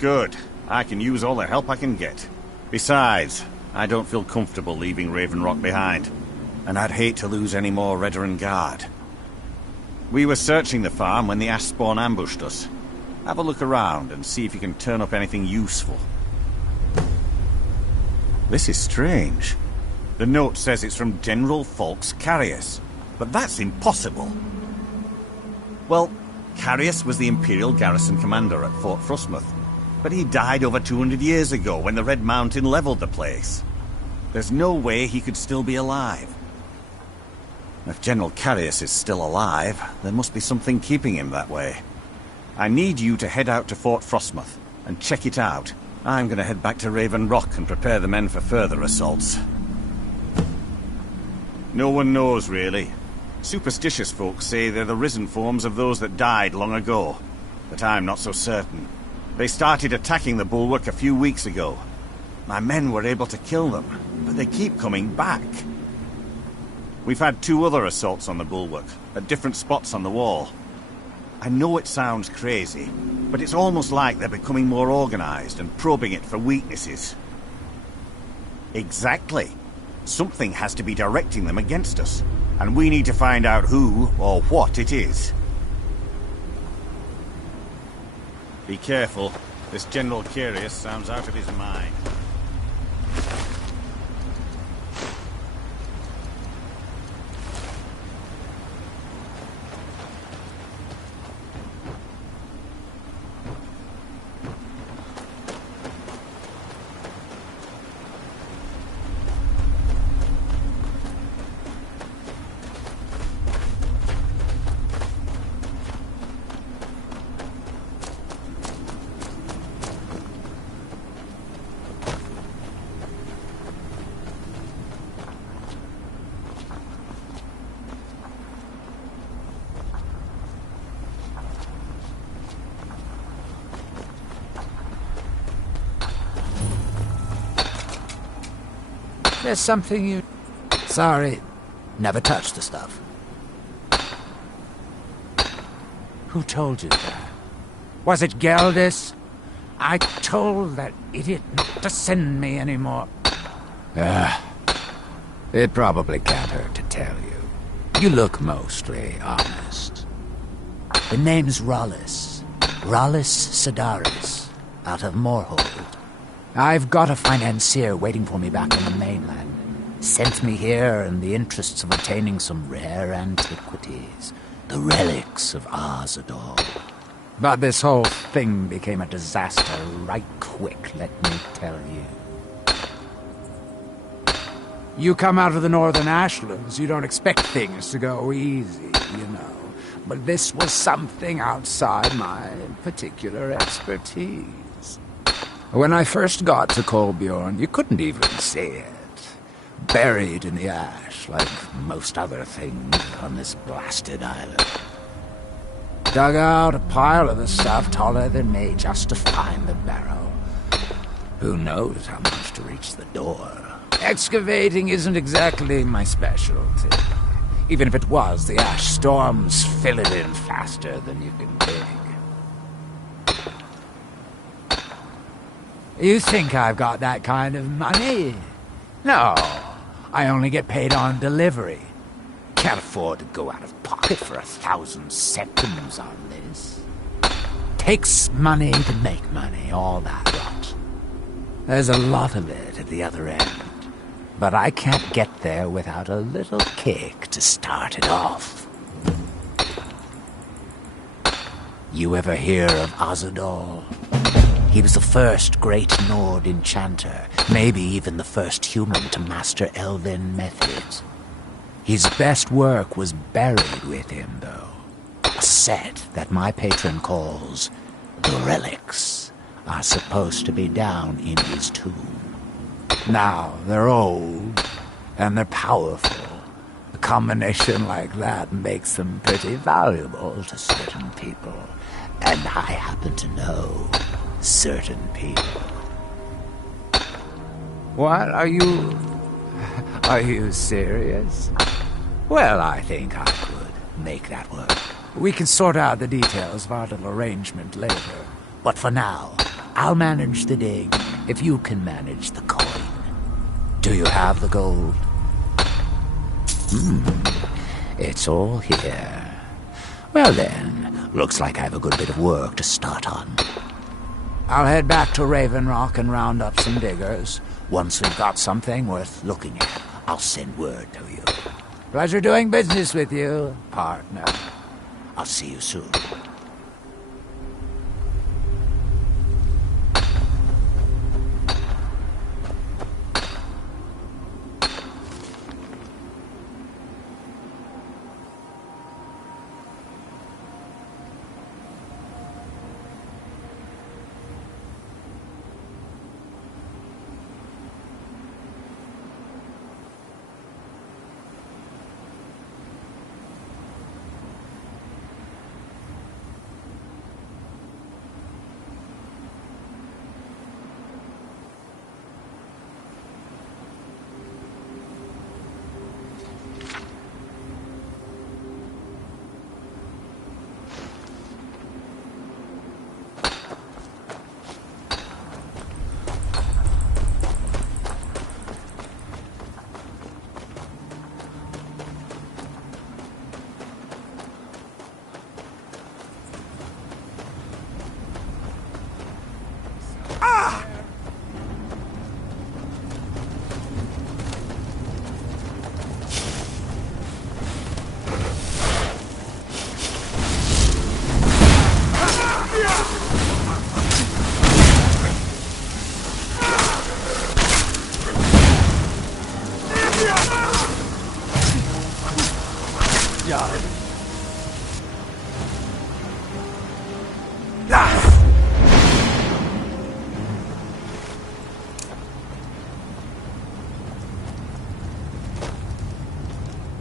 Good. I can use all the help I can get. Besides, I don't feel comfortable leaving Raven Rock behind, and I'd hate to lose any more Redoran Guard. We were searching the farm when the ash spawn ambushed us. Have a look around and see if you can turn up anything useful. This is strange. The note says it's from General Falk's Carius, but that's impossible. Well, Carius was the Imperial garrison commander at Fort Frostmoth, but he died over 200 years ago when the Red Mountain leveled the place. There's no way he could still be alive. If General Carius is still alive, there must be something keeping him that way. I need you to head out to Fort Frostmoth and check it out. I'm going to head back to Raven Rock and prepare the men for further assaults. No one knows, really. Superstitious folks say they're the risen forms of those that died long ago, but I'm not so certain. They started attacking the bulwark a few weeks ago. My men were able to kill them, but they keep coming back. We've had 2 other assaults on the bulwark, at different spots on the wall. I know it sounds crazy, but it's almost like they're becoming more organized and probing it for weaknesses. Exactly. Something has to be directing them against us, and we need to find out who or what it is. Be careful. This General Carius sounds out of his mind. There's something you... Sorry, never touched the stuff. Who told you that? Was it Geldis? I told that idiot not to send me anymore. It probably can't hurt to tell you. You look mostly honest. The name's Dralas. Dralas Sedaris, out of Moorhold. I've got a financier waiting for me back on the mainland. Sent me here in the interests of obtaining some rare antiquities. The relics of Azador. But this whole thing became a disaster right quick, let me tell you. You come out of the Northern Ashlands, you don't expect things to go easy, you know. But this was something outside my particular expertise. When I first got to Kolbjorn, you couldn't even see it. Buried in the ash, like most other things on this blasted island. Dug out a pile of the stuff taller than me just to find the barrow. Who knows how much to reach the door? Excavating isn't exactly my specialty. Even if it was, the ash storms fill it in faster than you can dig. You think I've got that kind of money? No, I only get paid on delivery. Can't afford to go out of pocket for 1,000 centimes on this. Takes money to make money, all that rot. There's a lot of it at the other end. But I can't get there without a little kick to start it off. You ever hear of Azador? He was the first great Nord enchanter, maybe even the first human to master elven methods. His best work was buried with him, though. A set that my patron calls the relics are supposed to be down in his tomb. Now, they're old, and they're powerful. A combination like that makes them pretty valuable to certain people. And I happen to know certain people. What? Are you serious? Well, I think I could make that work. We can sort out the details of our little arrangement later. But for now, I'll manage the dig if you can manage the coin. Do you have the gold? It's all here. Well then, looks like I have a good bit of work to start on. I'll head back to Raven Rock and round up some diggers. Once we've got something worth looking at, I'll send word to you. Pleasure doing business with you, partner. I'll see you soon.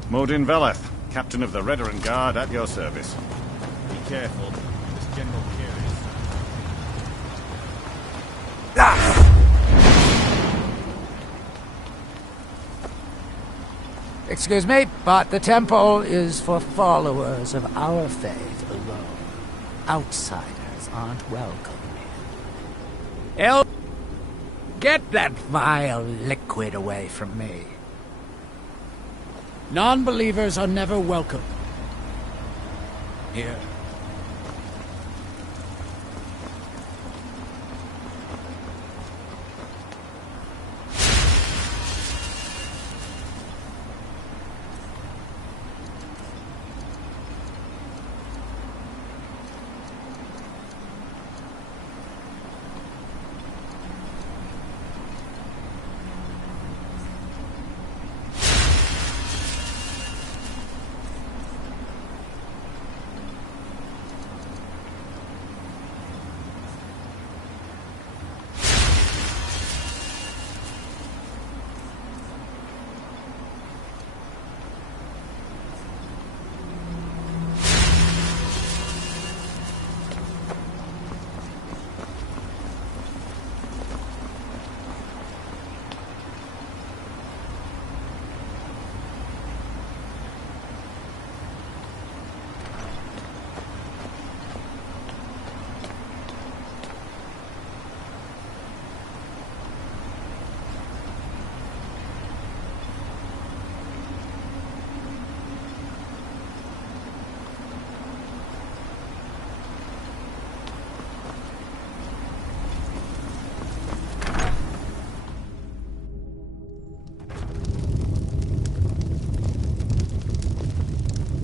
Modin Veleth, captain of the Redoran Guard, at your service. Be careful. This general here is... Excuse me, but the temple is for followers of our faith alone. Outsiders aren't welcome here. Get that vile liquid away from me. Non-believers are never welcome here.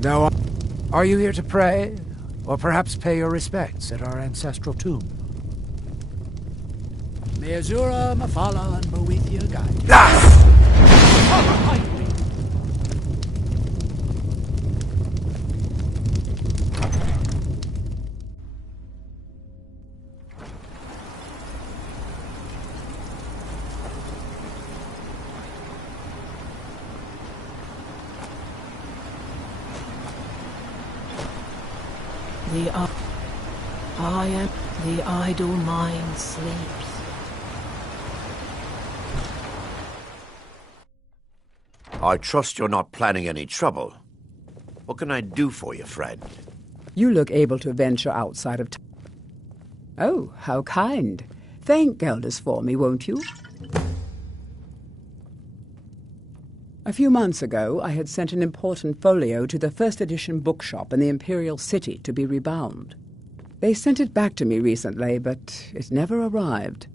Now, are you here to pray? Or perhaps pay your respects at our ancestral tomb? May Azura, Mephala, and Boethia guide you. The idle mind sleeps. I trust you're not planning any trouble. What can I do for you, friend? You look able to venture outside of town. Oh, how kind. Thank Elders for me, won't you? A few months ago, I had sent an important folio to the first edition bookshop in the Imperial City to be rebound. They sent it back to me recently, but it never arrived.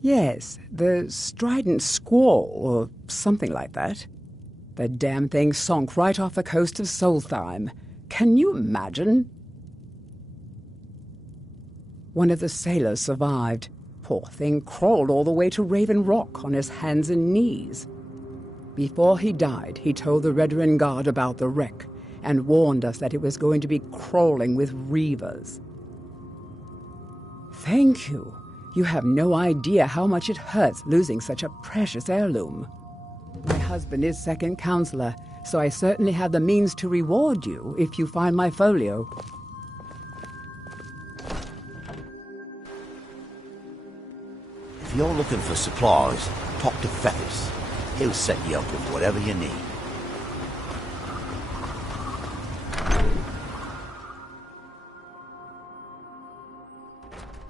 Yes, the Strident Squall, or something like that. The damn thing sunk right off the coast of Solstheim. Can you imagine? One of the sailors survived. Poor thing crawled all the way to Raven Rock on his hands and knees. Before he died, he told the Redoran Guard about the wreck and warned us that it was going to be crawling with reavers. Thank you. You have no idea how much it hurts losing such a precious heirloom. My husband is second counselor, so I certainly have the means to reward you if you find my folio. If you're looking for supplies, talk to Feathers. He'll set you up with whatever you need.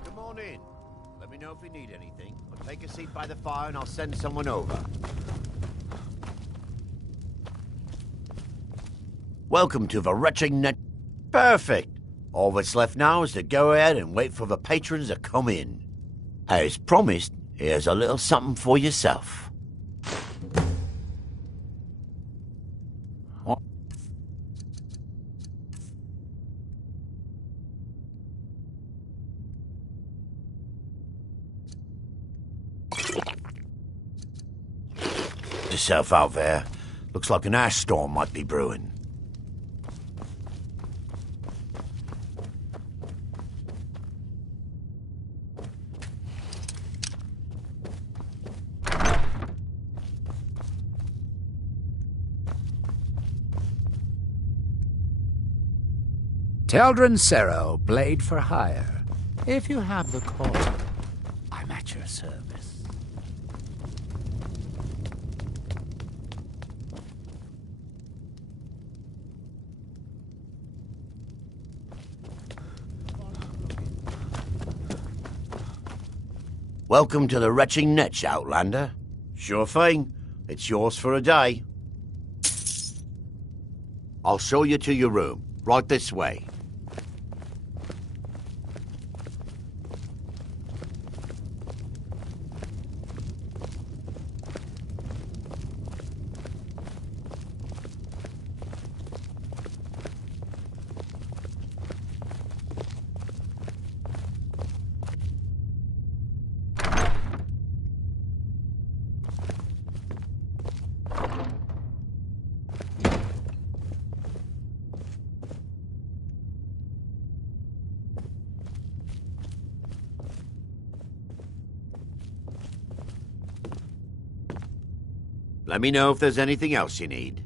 Come on in. Let me know if you need anything. Or take a seat by the fire and I'll send someone over. Welcome to the wretched net. Perfect. All that's left now is to go ahead and wait for the patrons to come in. As promised, here's a little something for yourself. Yourself out there. Looks like an ash storm might be brewing. Teldrin Sero, blade for hire. If you have the call, I'm at your service. Welcome to the retching niche, Outlander. Sure thing. It's yours for a day. I'll show you to your room. Right this way. Let me know if there's anything else you need.